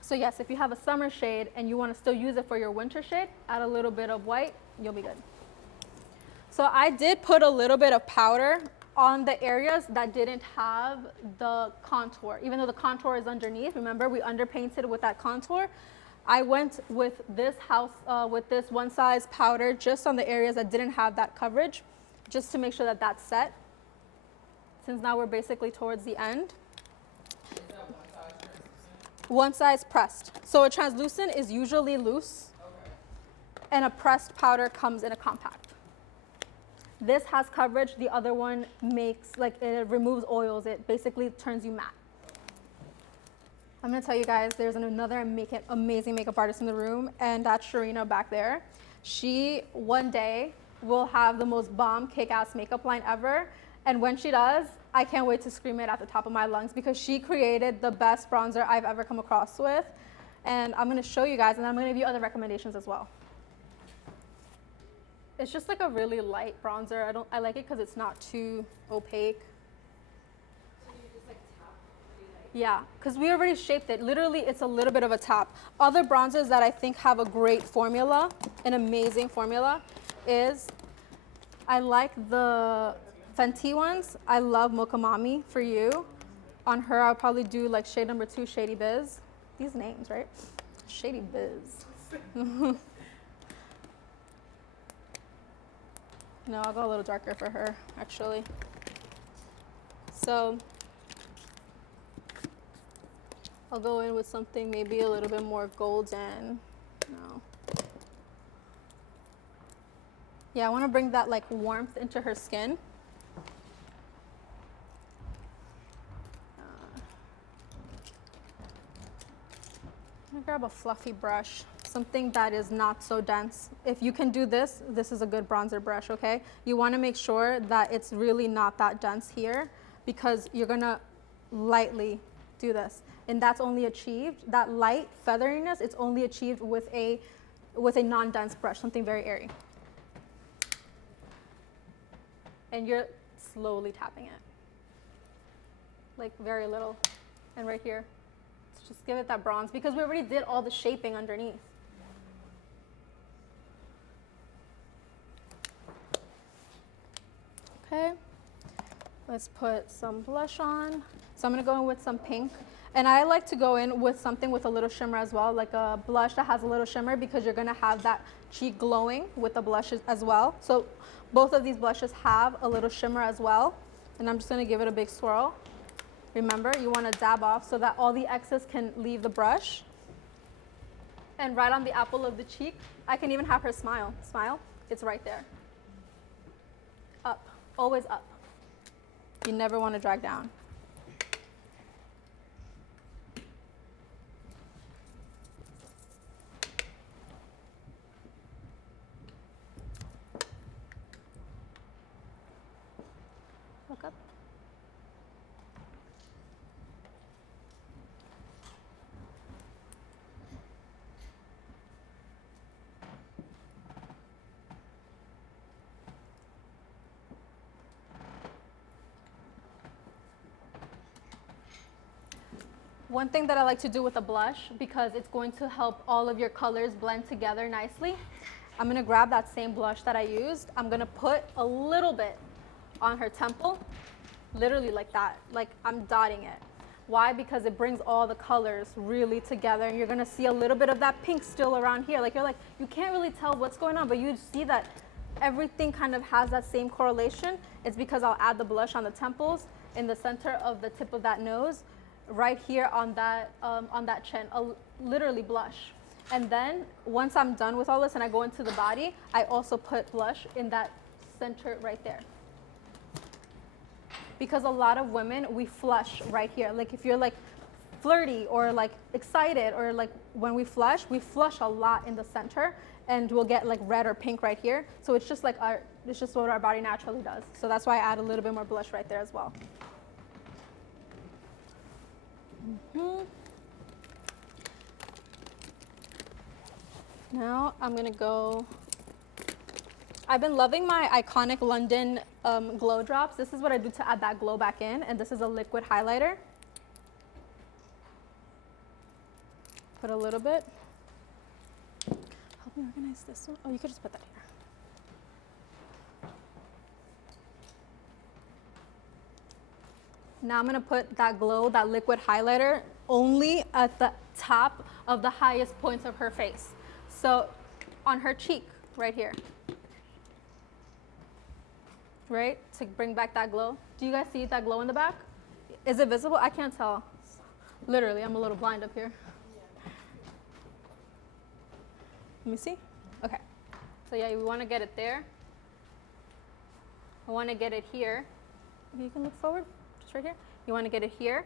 So yes, if you have a summer shade and you want to still use it for your winter shade, add a little bit of white, you'll be good. So I did put a little bit of powder on the areas that didn't have the contour. Even though the contour is underneath, remember we underpainted with that contour. I went with this with this one size powder just on the areas that didn't have that coverage, just to make sure that that's set. Since now we're basically towards the end. One size pressed. So a translucent is usually loose, and a pressed powder comes in a compact. This has coverage. The other one makes, like, it removes oils. It basically turns you matte. I'm gonna tell you guys, there's another amazing makeup artist in the room, and that's Sharina back there. She, one day, will have the most bomb kick-ass makeup line ever. And when she does, I can't wait to scream it at the top of my lungs, because she created the best bronzer I've ever come across with. And I'm gonna show you guys, and I'm gonna give you other recommendations as well. It's just like a really light bronzer. I like it because it's not too opaque. So you just like tap pretty light? Yeah, because we already shaped it. Literally, it's a little bit of a tap. Other bronzers that I think have a great formula, an amazing formula, is I like the Fenty ones. I love Mocha Mami for you. On her, I'll probably do like shade number 2, Shady Biz. These names, right? Shady Biz. No, I'll go a little darker for her, actually. So I'll go in with something maybe a little bit more golden. No. Yeah, I want to bring that like warmth into her skin. I'm gonna grab a fluffy brush, something that is not so dense. If you can do this, this is a good bronzer brush, okay? You want to make sure that it's really not that dense here, because you're gonna lightly do this. And that's only achieved, that light featheriness, it's only achieved with a non-dense brush, something very airy. And you're slowly tapping it. Like very little. And right here. Just give it that bronze, because we already did all the shaping underneath. Okay, let's put some blush on. So I'm gonna go in with some pink. And I like to go in with something with a little shimmer as well, like a blush that has a little shimmer, because you're gonna have that cheek glowing with the blushes as well. So both of these blushes have a little shimmer as well. And I'm just gonna give it a big swirl. Remember, you want to dab off so that all the excess can leave the brush. And right on the apple of the cheek, I can even have her smile. Smile, it's right there. Up, always up. You never want to drag down. Look up. One thing that I like to do with a blush, because it's going to help all of your colors blend together nicely, I'm gonna grab that same blush that I used. I'm gonna put a little bit on her temple, literally like that, like I'm dotting it. Why? Because it brings all the colors really together, and you're gonna see a little bit of that pink still around here. Like you can't really tell what's going on, but you see that everything kind of has that same correlation. It's because I'll add the blush on the temples, in the center of the tip of that nose, right here on that chin. I'll literally blush. And then once I'm done with all this and I go into the body, I also put blush in that center right there. Because a lot of women, we flush right here. Like if you're like flirty or like excited or like when we flush a lot in the center and we'll get like red or pink right here. So it's just like it's just what our body naturally does. So that's why I add a little bit more blush right there as well. Now I'm gonna go, I've been loving my iconic London glow drops. This is what I do to add that glow back in, and this is a liquid highlighter. Put a little bit. Help me organize this one. Oh, you could just put that here. Now I'm gonna put that glow, that liquid highlighter, only at the top of the highest points of her face. So on her cheek, right here. Right, to bring back that glow. Do you guys see that glow in the back? Is it visible? I can't tell. Literally, I'm a little blind up here. Let me see. Okay. So yeah, we want to get it there. I want to get it here. You can look forward, just right here. You want to get it here.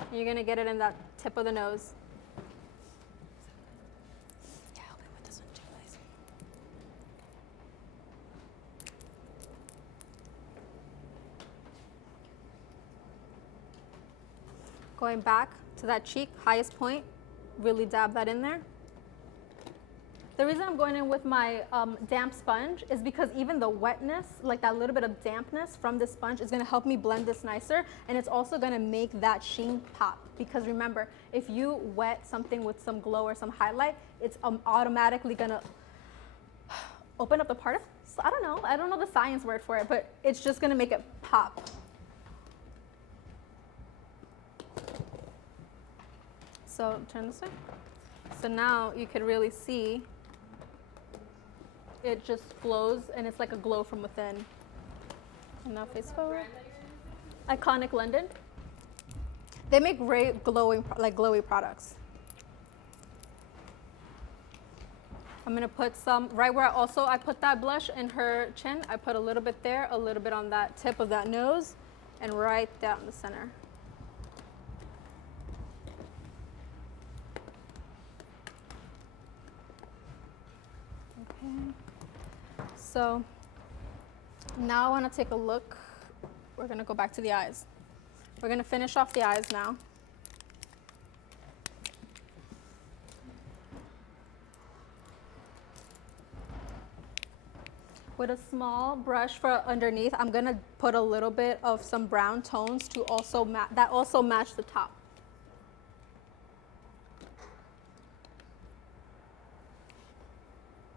And you're going to get it in that tip of the nose. Yeah, help me with this one too, please. Going back to that cheek, highest point, really dab that in there. The reason I'm going in with my damp sponge is because even the wetness, like that little bit of dampness from this sponge is gonna help me blend this nicer, and it's also gonna make that sheen pop. Because remember, if you wet something with some glow or some highlight, it's automatically gonna open up the part of, I don't know the science word for it, but it's just gonna make it pop. So turn this way. So now you can really see it just flows and it's like a glow from within. And now face forward. Iconic London. They make great glowing, like glowy products. I'm gonna put some right where I put that blush in her chin. I put a little bit there, a little bit on that tip of that nose, and right down the center. Okay. So now I want to take a look. We're going to go back to the eyes. We're going to finish off the eyes now. With a small brush for underneath, I'm going to put a little bit of some brown tones to also match the top.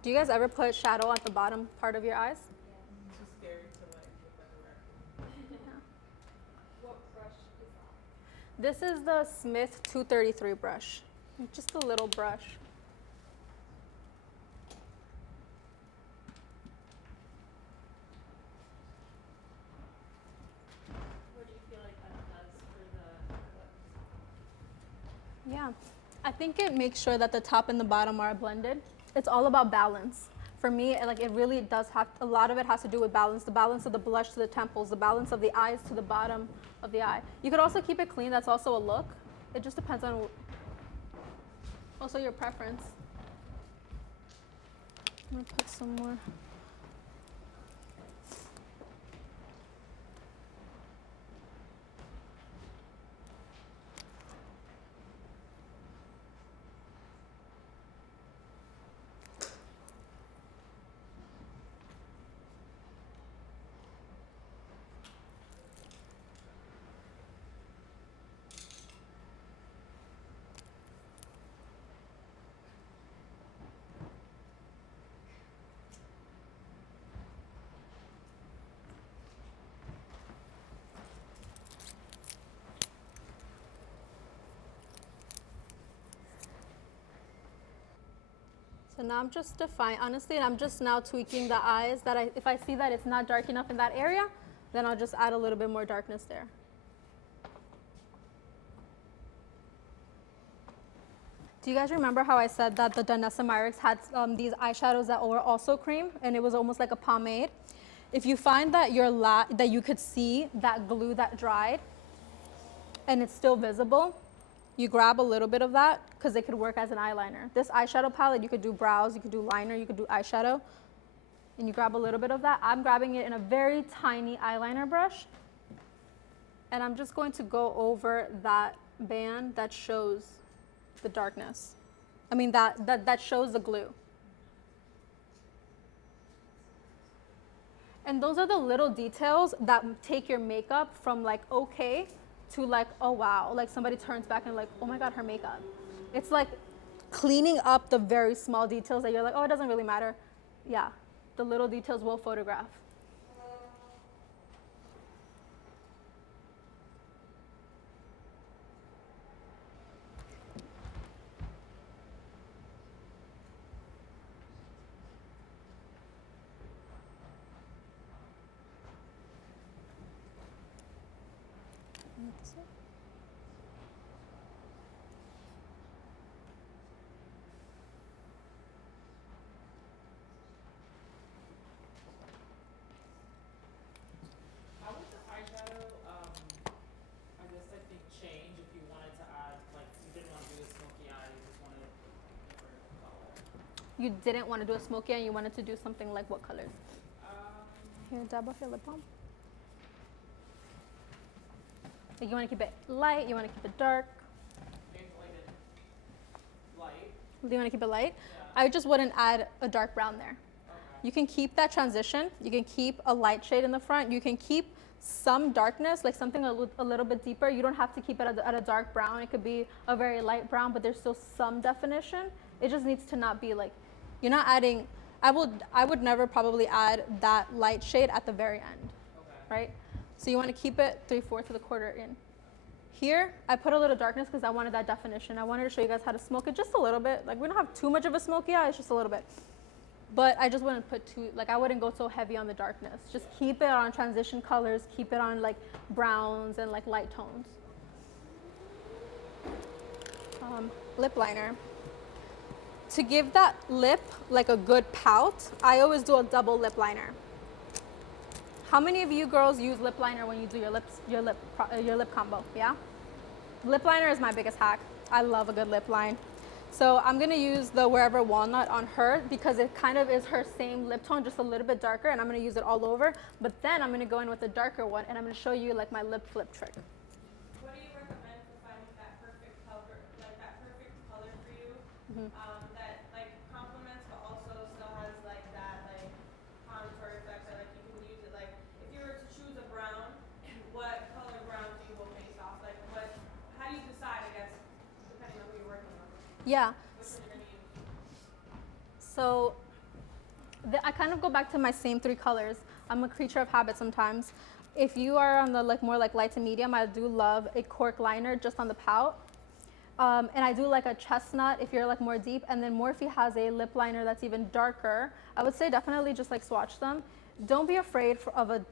Do you guys ever put shadow at the bottom part of your eyes? Too scary to like look like a record. What brush is that? This is the Smith 233 brush. Just a little brush. What do you feel like that does for the lips? Yeah, I think it makes sure that the top and the bottom are blended. It's all about balance. For me, like it really does have, a lot of it has to do with balance. The balance of the blush to the temples, the balance of the eyes to the bottom of the eye. You could also keep it clean, that's also a look. It just depends on also your preference. I'm gonna put some more. So now I'm just honestly, I'm just now tweaking the eyes that if I see that it's not dark enough in that area, then I'll just add a little bit more darkness there. Do you guys remember how I said that the Danessa Myricks had these eyeshadows that were also cream and it was almost like a pomade? If you find that that you could see that glue that dried and it's still visible, you grab a little bit of that because it could work as an eyeliner. This eyeshadow palette, you could do brows, you could do liner, you could do eyeshadow, and you grab a little bit of that. I'm grabbing it in a very tiny eyeliner brush, and I'm just going to go over that band that shows the darkness. I mean, that shows the glue. And those are the little details that take your makeup from like okay to like, oh wow, like somebody turns back and like, oh my God, her makeup. It's like cleaning up the very small details that you're like, oh, it doesn't really matter. Yeah, the little details will photograph. How would the eyeshadow, I guess I think change if you wanted to add, like, you didn't want to do a smoky eye, you just wanted a different color? You didn't want to do a smoky eye, you wanted to do something like what colors? Here, dab off your lip balm. Like you want to keep it light, you want to keep it dark. Maybe like a light. Do you want to keep it light? Yeah. I just wouldn't add a dark brown there. Okay. You can keep that transition. You can keep a light shade in the front. You can keep some darkness, like something a little bit deeper. You don't have to keep it at a dark brown. It could be a very light brown, but there's still some definition. It just needs to not be like, you're not adding, I would never probably add that light shade at the very end, Okay. right? So you want to keep it 3/4 to the quarter in. Here, I put a little darkness because I wanted that definition. I wanted to show you guys how to smoke it just a little bit. Like we don't have too much of a smoky eye, it's just a little bit. But I just wouldn't put too, like I wouldn't go so heavy on the darkness. Just keep it on transition colors, keep it on like browns and like light tones. Lip liner. To give that lip like a good pout, I always do a double lip liner. How many of you girls use lip liner when you do your lip combo? Yeah? Lip liner is my biggest hack. I love a good lip line. So I'm gonna use the Wherever Walnut on her because it kind of is her same lip tone, just a little bit darker, and I'm gonna use it all over. But then I'm gonna go in with a darker one, and I'm gonna show you like my lip flip trick. What do you recommend for finding that perfect color, like that perfect color for you? That like complements, but also still has like that like contour effect that like you can use it. Like if you were to choose a brown, what color brown do you go based off? Like what? How do you decide? I guess depending on who you're working on. Yeah. Which one you're gonna use? So I kind of go back to my same 3 colors. I'm a creature of habit sometimes. If you are on the like more like light to medium, I do love a cork liner just on the pout. And I do like a chestnut if you're like more deep. And then Morphe has a lip liner that's even darker. I would say definitely just like swatch them. Don't be afraid of a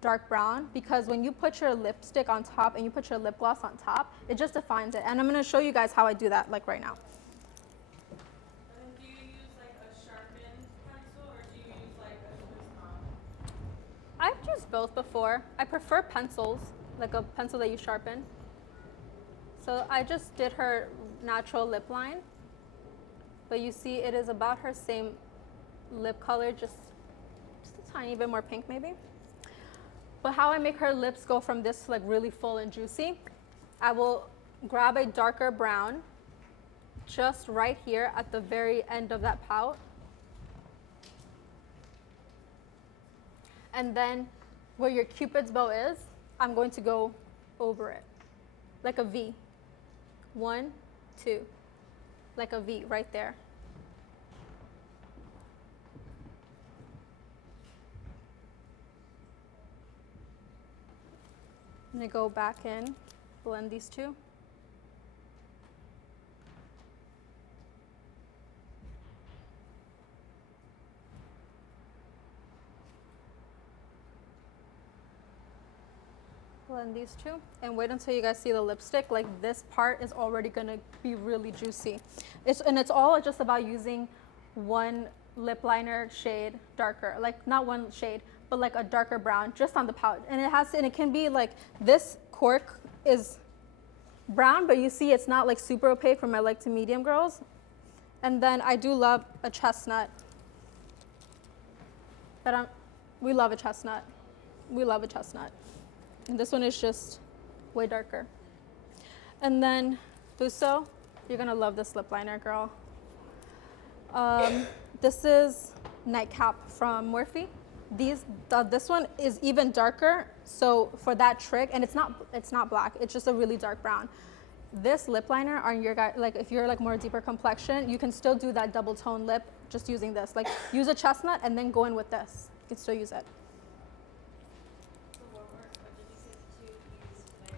dark brown because when you put your lipstick on top and you put your lip gloss on top, it just defines it. And I'm going to show you guys how I do that like right now. And then do you use like a sharpened pencil or do you use like a Swiss comb? I've used both before. I prefer pencils, like a pencil that you sharpen. So I just did her natural lip line, but you see it is about her same lip color, just a tiny bit more pink maybe. But how I make her lips go from this like really full and juicy, I will grab a darker brown just right here at the very end of that pout. And then where your Cupid's bow is, I'm going to go over it, like a V. 1, 2, like a V right there. I'm gonna go back in, blend these two. blend these two and wait until you guys see the lipstick. Like this part is already gonna be really juicy. It's all just about using one lip liner shade darker, like not one shade, but like a darker brown just on the pouch. And it can be like this cork is brown, but you see it's not like super opaque for my light to medium girls. And then I do love a chestnut. But we love a chestnut. We love a chestnut. And this one is just way darker. And then Busso, you're gonna love this lip liner, girl. This is Nightcap from Morphe. This one is even darker, so for that trick, and it's not black, it's just a really dark brown. This lip liner on your guy, like if you're like more deeper complexion, you can still do that double tone lip just using this. Like use a chestnut and then go in with this. You can still use it. So what did you say to use today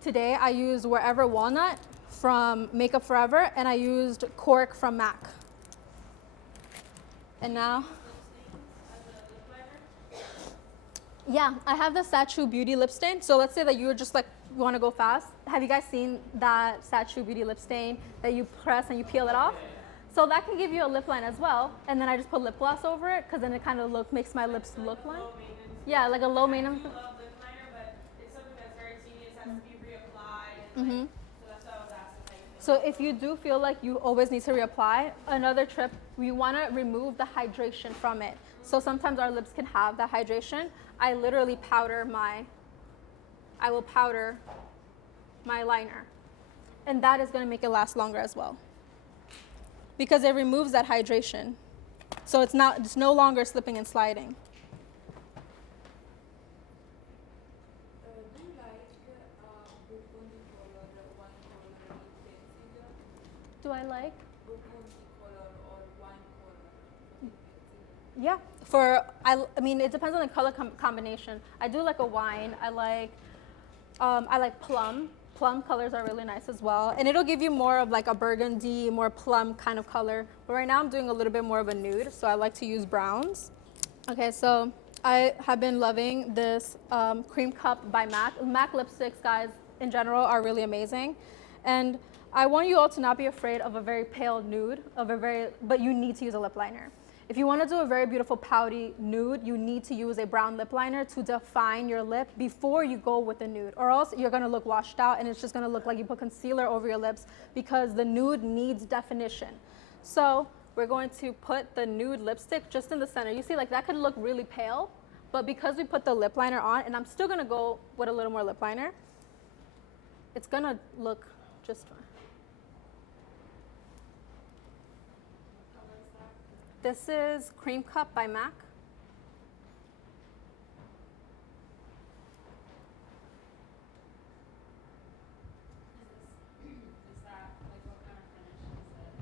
for Today I used Wherever Walnut from Makeup Forever, and I used Cork from MAC. And now, yeah, I have the Sachu Beauty lip stain. So let's say that you're just like, you want to go fast. Have you guys seen that Sachu Beauty lip stain that you press and you peel it off? So that can give you a lip line as well. And then I just put lip gloss over it because then it kind of makes my lips look like. Yeah, like a low maintenance. I do love lip liner, but it's something that's very tedious, has to be reapplied. And like, so that's why I was asking how you feel. So if you do feel like you always need to reapply, another tip, we want to remove the hydration from it. So sometimes our lips can have that hydration. I literally I will powder my liner. And that is going to make it last longer as well. Because it removes that hydration. So it's no longer slipping and sliding. Do you like burgundy color, wine color, and concealer? Do I like? Burgundy color or wine color? Yeah. I mean, it depends on the color combination. I do like a wine. I like plum. Plum colors are really nice as well. And it'll give you more of like a burgundy, more plum kind of color. But right now I'm doing a little bit more of a nude, so I like to use browns. Okay, so I have been loving this Cream Cup by MAC. MAC lipsticks, guys, in general are really amazing. And I want you all to not be afraid of a very pale nude, but you need to use a lip liner. If you want to do a very beautiful pouty nude, you need to use a brown lip liner to define your lip before you go with the nude, or else you're going to look washed out and it's just going to look like you put concealer over your lips because the nude needs definition. So we're going to put the nude lipstick just in the center. You see, like that could look really pale, but because we put the lip liner on, and I'm still going to go with a little more lip liner, it's going to look just fine. This is Cream Cup by MAC. Is that like what kind of finish is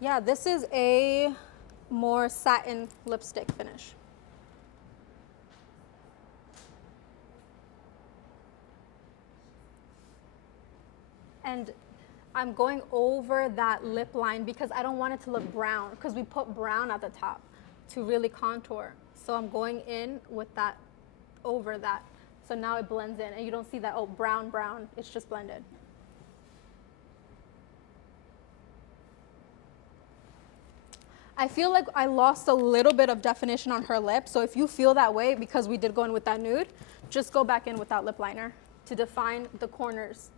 it? Yeah, this is a more satin lipstick finish. And I'm going over that lip line because I don't want it to look brown, because we put brown at the top to really contour. So I'm going in with that, over that. So now it blends in and you don't see that, oh, brown, brown, it's just blended. I feel like I lost a little bit of definition on her lip. So if you feel that way because we did go in with that nude, just go back in with that lip liner to define the corners.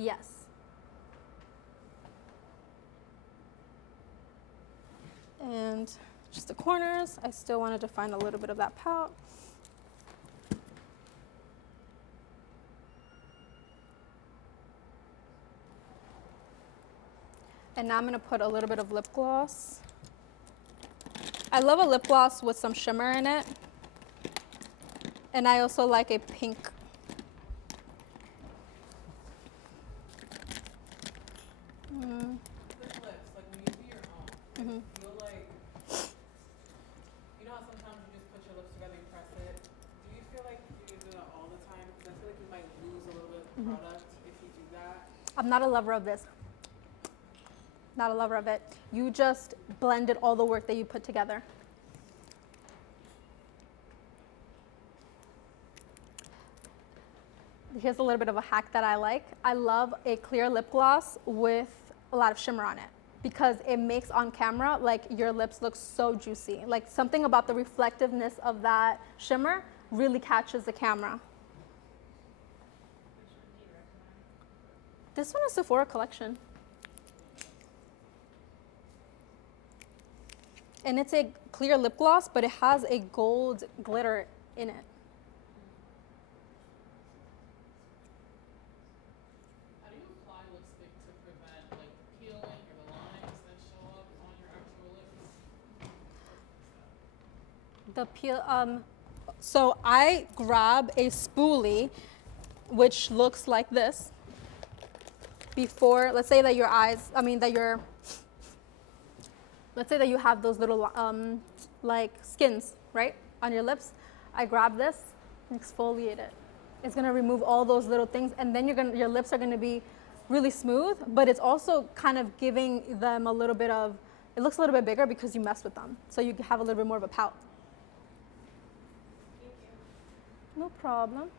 Yes. And just the corners. I still want to define a little bit of that pout. And now I'm going to put a little bit of lip gloss. I love a lip gloss with some shimmer in it. And I also like a pink. With lips, like when you do your own, I feel like, you know how sometimes you just put your lips together and press it? Do you feel like you do that all the time? Because I feel like you might lose a little bit of product if you do that. I'm not a lover of this. Not a lover of it. You just blended all the work that you put together. Here's a little bit of a hack that I like. I love a clear lip gloss with a lot of shimmer on it because it makes on camera like your lips look so juicy. Like something about the reflectiveness of that shimmer really catches the camera. Which one do you recommend? This one is Sephora collection. And it's a clear lip gloss, but it has a gold glitter in it. How do you apply lipstick to prevent like peeling or the lines that show up on your actual lips? The peel, so I grab a spoolie, which looks like this. Before, let's say that your eyes, let's say that you have those little like skins, right, on your lips. I grab this and exfoliate it. It's gonna remove all those little things, and then your lips are gonna be really smooth, but it's also kind of giving them a little bit of, it looks a little bit bigger because you mess with them. So you have a little bit more of a pout. Thank you. No problem.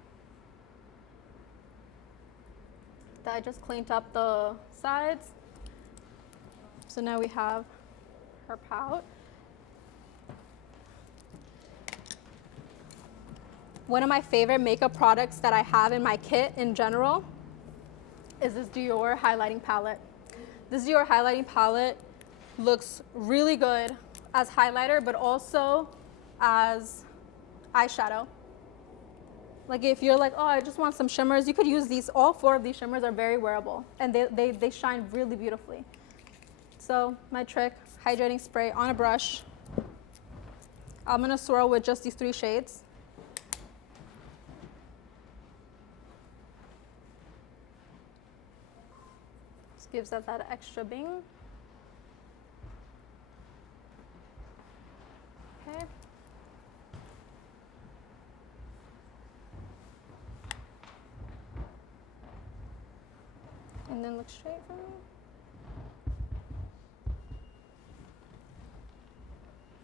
I just cleaned up the sides. So now we have her pout. One of my favorite makeup products that I have in my kit in general is this Dior highlighting palette. This Dior highlighting palette looks really good as highlighter, but also as eyeshadow. Like if you're like, oh, I just want some shimmers, you could use these. All 4 of these shimmers are very wearable and they shine really beautifully. So my trick, hydrating spray on a brush. I'm gonna swirl with just these 3 shades. Just gives us that extra bing. Okay. And then look straight for me.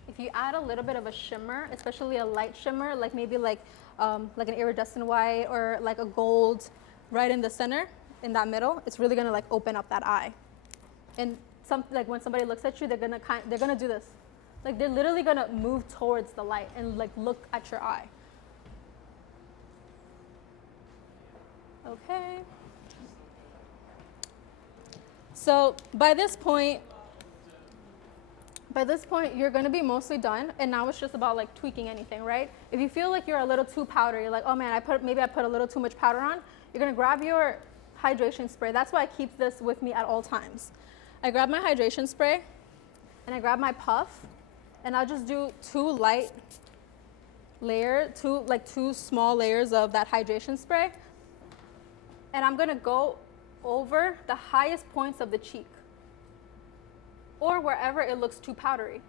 If you add a little bit of a shimmer, especially a light shimmer, like maybe like an iridescent white or like a gold right in the center, in that middle, it's really gonna like open up that eye. And like when somebody looks at you, they're gonna do this. Like they're literally gonna move towards the light and like look at your eye. Okay. So by this point, you're gonna be mostly done, and now it's just about like tweaking anything, right? If you feel like you're a little too powdery, you're like, oh man, maybe I put a little too much powder on, you're gonna grab your hydration spray. That's why I keep this with me at all times. I grab my hydration spray, and I grab my puff, and I'll just do 2 small layers of that hydration spray, and I'm gonna go over the highest points of the cheek or wherever it looks too powdery.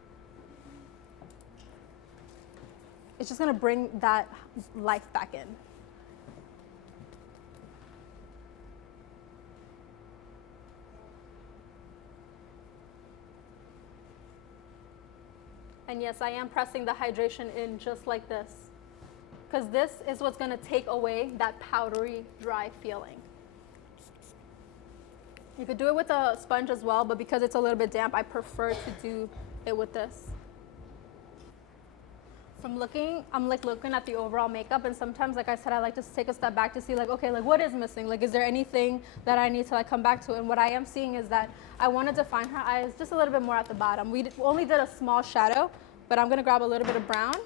It's just gonna bring that life back in. And yes, I am pressing the hydration in just like this, because this is what's gonna take away that powdery, dry feeling. You could do it with a sponge as well, but because it's a little bit damp, I prefer to do it with this. I'm looking at the overall makeup, and sometimes, like I said, I like to take a step back to see like, okay, like what is missing? Like, is there anything that I need to like come back to? And what I am seeing is that I want to define her eyes just a little bit more at the bottom. We only did a small shadow, but I'm gonna grab a little bit of brown.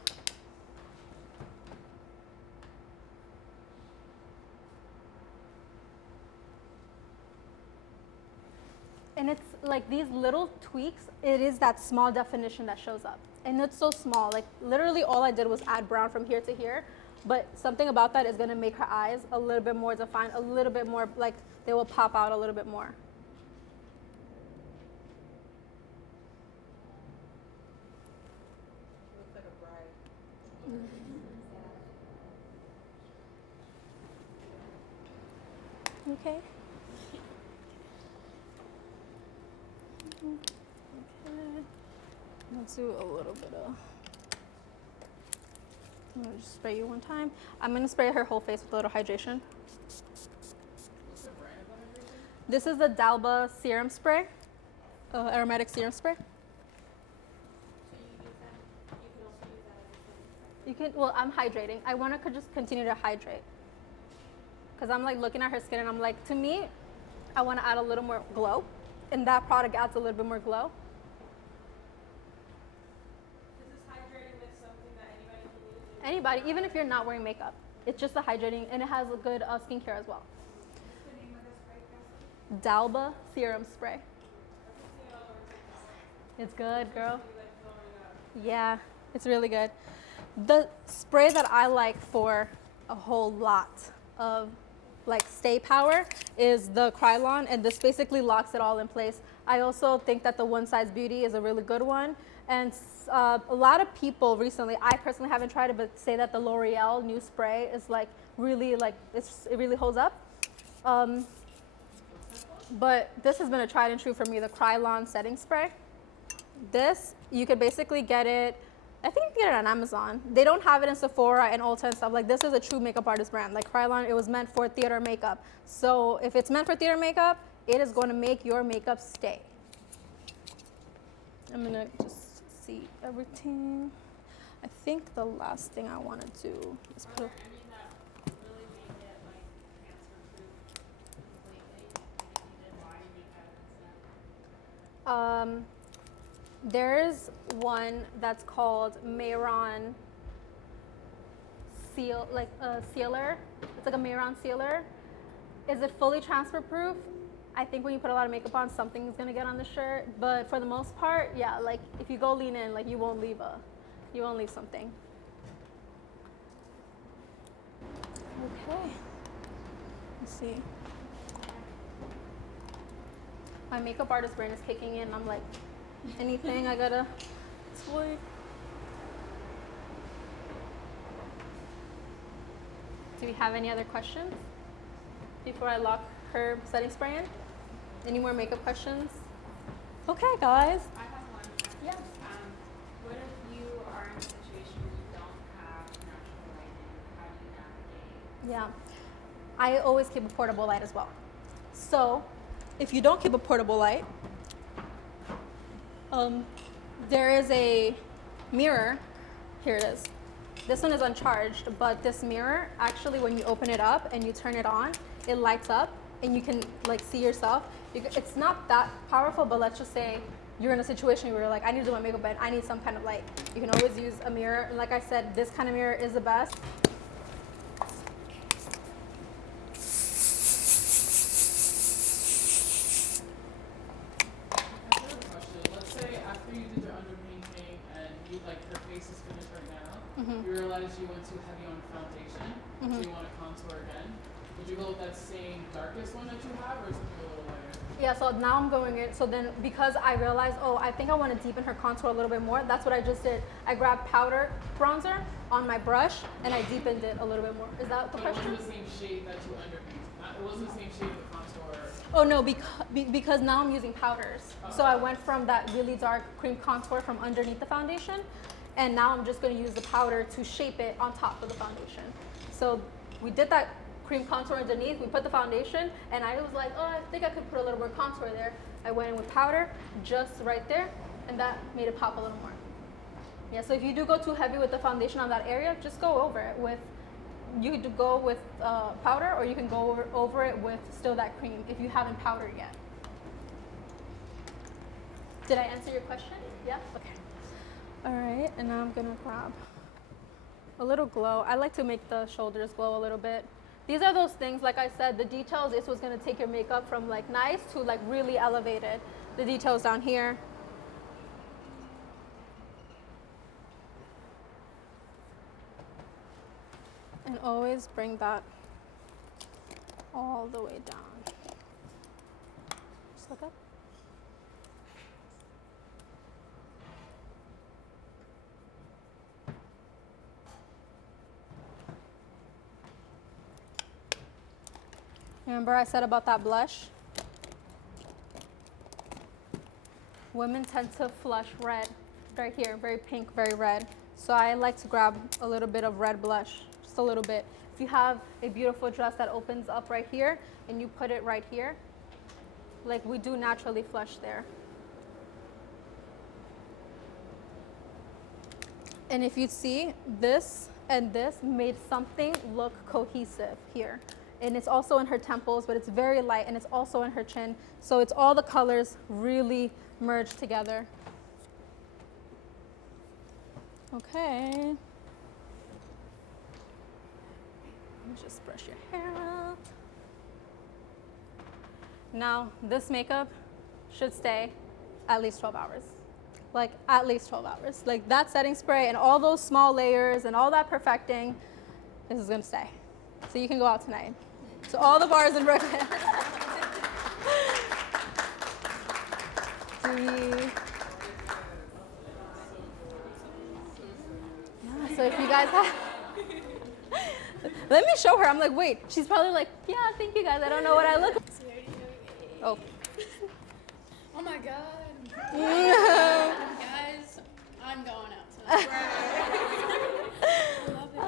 And it's like these little tweaks, it is that small definition that shows up. And it's so small, like literally all I did was add brown from here to here, but something about that is gonna make her eyes a little bit more defined, a little bit more, like they will pop out a little bit more. Looks like a bride. Okay. Okay. Let's do a little bit of I'm gonna just spray you one time. I'm gonna spray her whole face with a little hydration. What's the brand of the hydration? This is the Dalba serum spray, aromatic serum spray. So you use that. You could also use that as a setting spray. You can, well, I'm hydrating. I wanna just continue to hydrate. Cause I'm like looking at her skin and I'm like, to me, I wanna add a little more glow. And that product adds a little bit more glow. This is hydrating with something that anybody can use. Anybody, even if you're not wearing makeup, it's just a hydrating and it has a good skincare as well. What's the name of the spray, Cassie? Dalba serum spray. I've been seeing it all over TikTok. It's good, girl. Be like blowing up. Yeah, it's really good. The spray that I like for a whole lot of like stay power is the Krylon, and this basically locks it all in place. I also think that the One Size Beauty is a really good one. And a lot of people recently, I personally haven't tried it, but say that the L'Oreal new spray is like really like, it really holds up. But this has been a tried and true for me, the Krylon setting spray. This, you could basically get it, I think you can get it on Amazon. They don't have it in Sephora and Ulta and stuff. Like, this is a true makeup artist brand. Like Krylon, it was meant for theater makeup. So if it's meant for theater makeup, it is going to make your makeup stay. I'm gonna just see everything. I think the last thing I want to do is Are put. there any that really make it like cancer proof completely? Like if you did body makeup and stuff? There's one that's called Mayron Seal, like a sealer. It's like a Mayron sealer. Is it fully transfer proof? I think when you put a lot of makeup on, something is gonna get on the shirt. But for the most part, yeah, like if you go lean in, like you won't leave something. Okay. Let's see. My makeup artist brain is kicking in. I'm like, anything I gotta tweak. Do we have any other questions before I lock her setting spray in? Any more makeup questions? Okay, guys. I have one. Actually. Yeah. What if you are in a situation where you don't have natural lighting? How do you navigate? Yeah. I always keep a portable light as well. So, if you don't keep a portable light, there is a mirror. Here it is. This one is uncharged, but this mirror, actually when you open it up and you turn it on, it lights up and you can like see yourself. It's not that powerful, but let's just say you're in a situation where you're like, I need to do my makeup, but I need some kind of light. You can always use a mirror. And like I said, this kind of mirror is the best. You realize you went too heavy on foundation, so you want to contour again. Would you go with that same darkest one that you have, or something a little lighter? Yeah, so now I'm going in. So then because I realized, oh, I think I want to deepen her contour a little bit more, that's what I just did. I grabbed powder bronzer on my brush and I deepened it a little bit more. Is that the But question? it wasn't the same shade that you underpainted. It wasn't the same shade of contour. Oh no, because now I'm using powders. So I went from that really dark cream contour from underneath the foundation, and now I'm just going to use the powder to shape it on top of the foundation. So we did that cream contour underneath, we put the foundation, and I was like, oh, I think I could put a little more contour there. I went in with powder, just right there, and that made it pop a little more. Yeah, so if you do go too heavy with the foundation on that area, just go over it with, you could go with powder, or you can go over it with still that cream if you haven't powdered yet. Did I answer your question? Yeah? Okay. All right, and now I'm gonna grab a little glow. I like to make the shoulders glow a little bit. These are those things, like I said, the details, this was gonna take your makeup from like nice to like really elevated. The details down here. And always bring that all the way down. Just look up. Remember I said about that blush? Women tend to flush red right here, very pink, very red. So I like to grab a little bit of red blush, just a little bit. If you have a beautiful dress that opens up right here and you put it right here, like we do naturally flush there. And if you see, this and this made something look cohesive here. And it's also in her temples, but it's very light, and it's also in her chin. So it's all the colors really merged together. Okay. Let me just brush your hair out. Now, this makeup should stay at least 12 hours. Like, at least 12 hours. Like, that setting spray and all those small layers and all that perfecting, this is gonna stay. So you can go out tonight. To all the bars in Brooklyn. Yeah, so if you guys have, let me show her. I'm like, wait, she's probably like, yeah, thank you guys. I don't know what I look like. Oh. Oh my God. Guys, I'm going out tonight. I love it.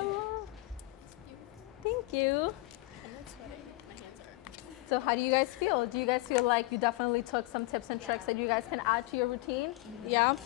Thank you. I'm like sweating. My hands are. So how do you guys feel? Do you guys feel like you definitely took some tips and tricks that you guys can add to your routine? Yeah?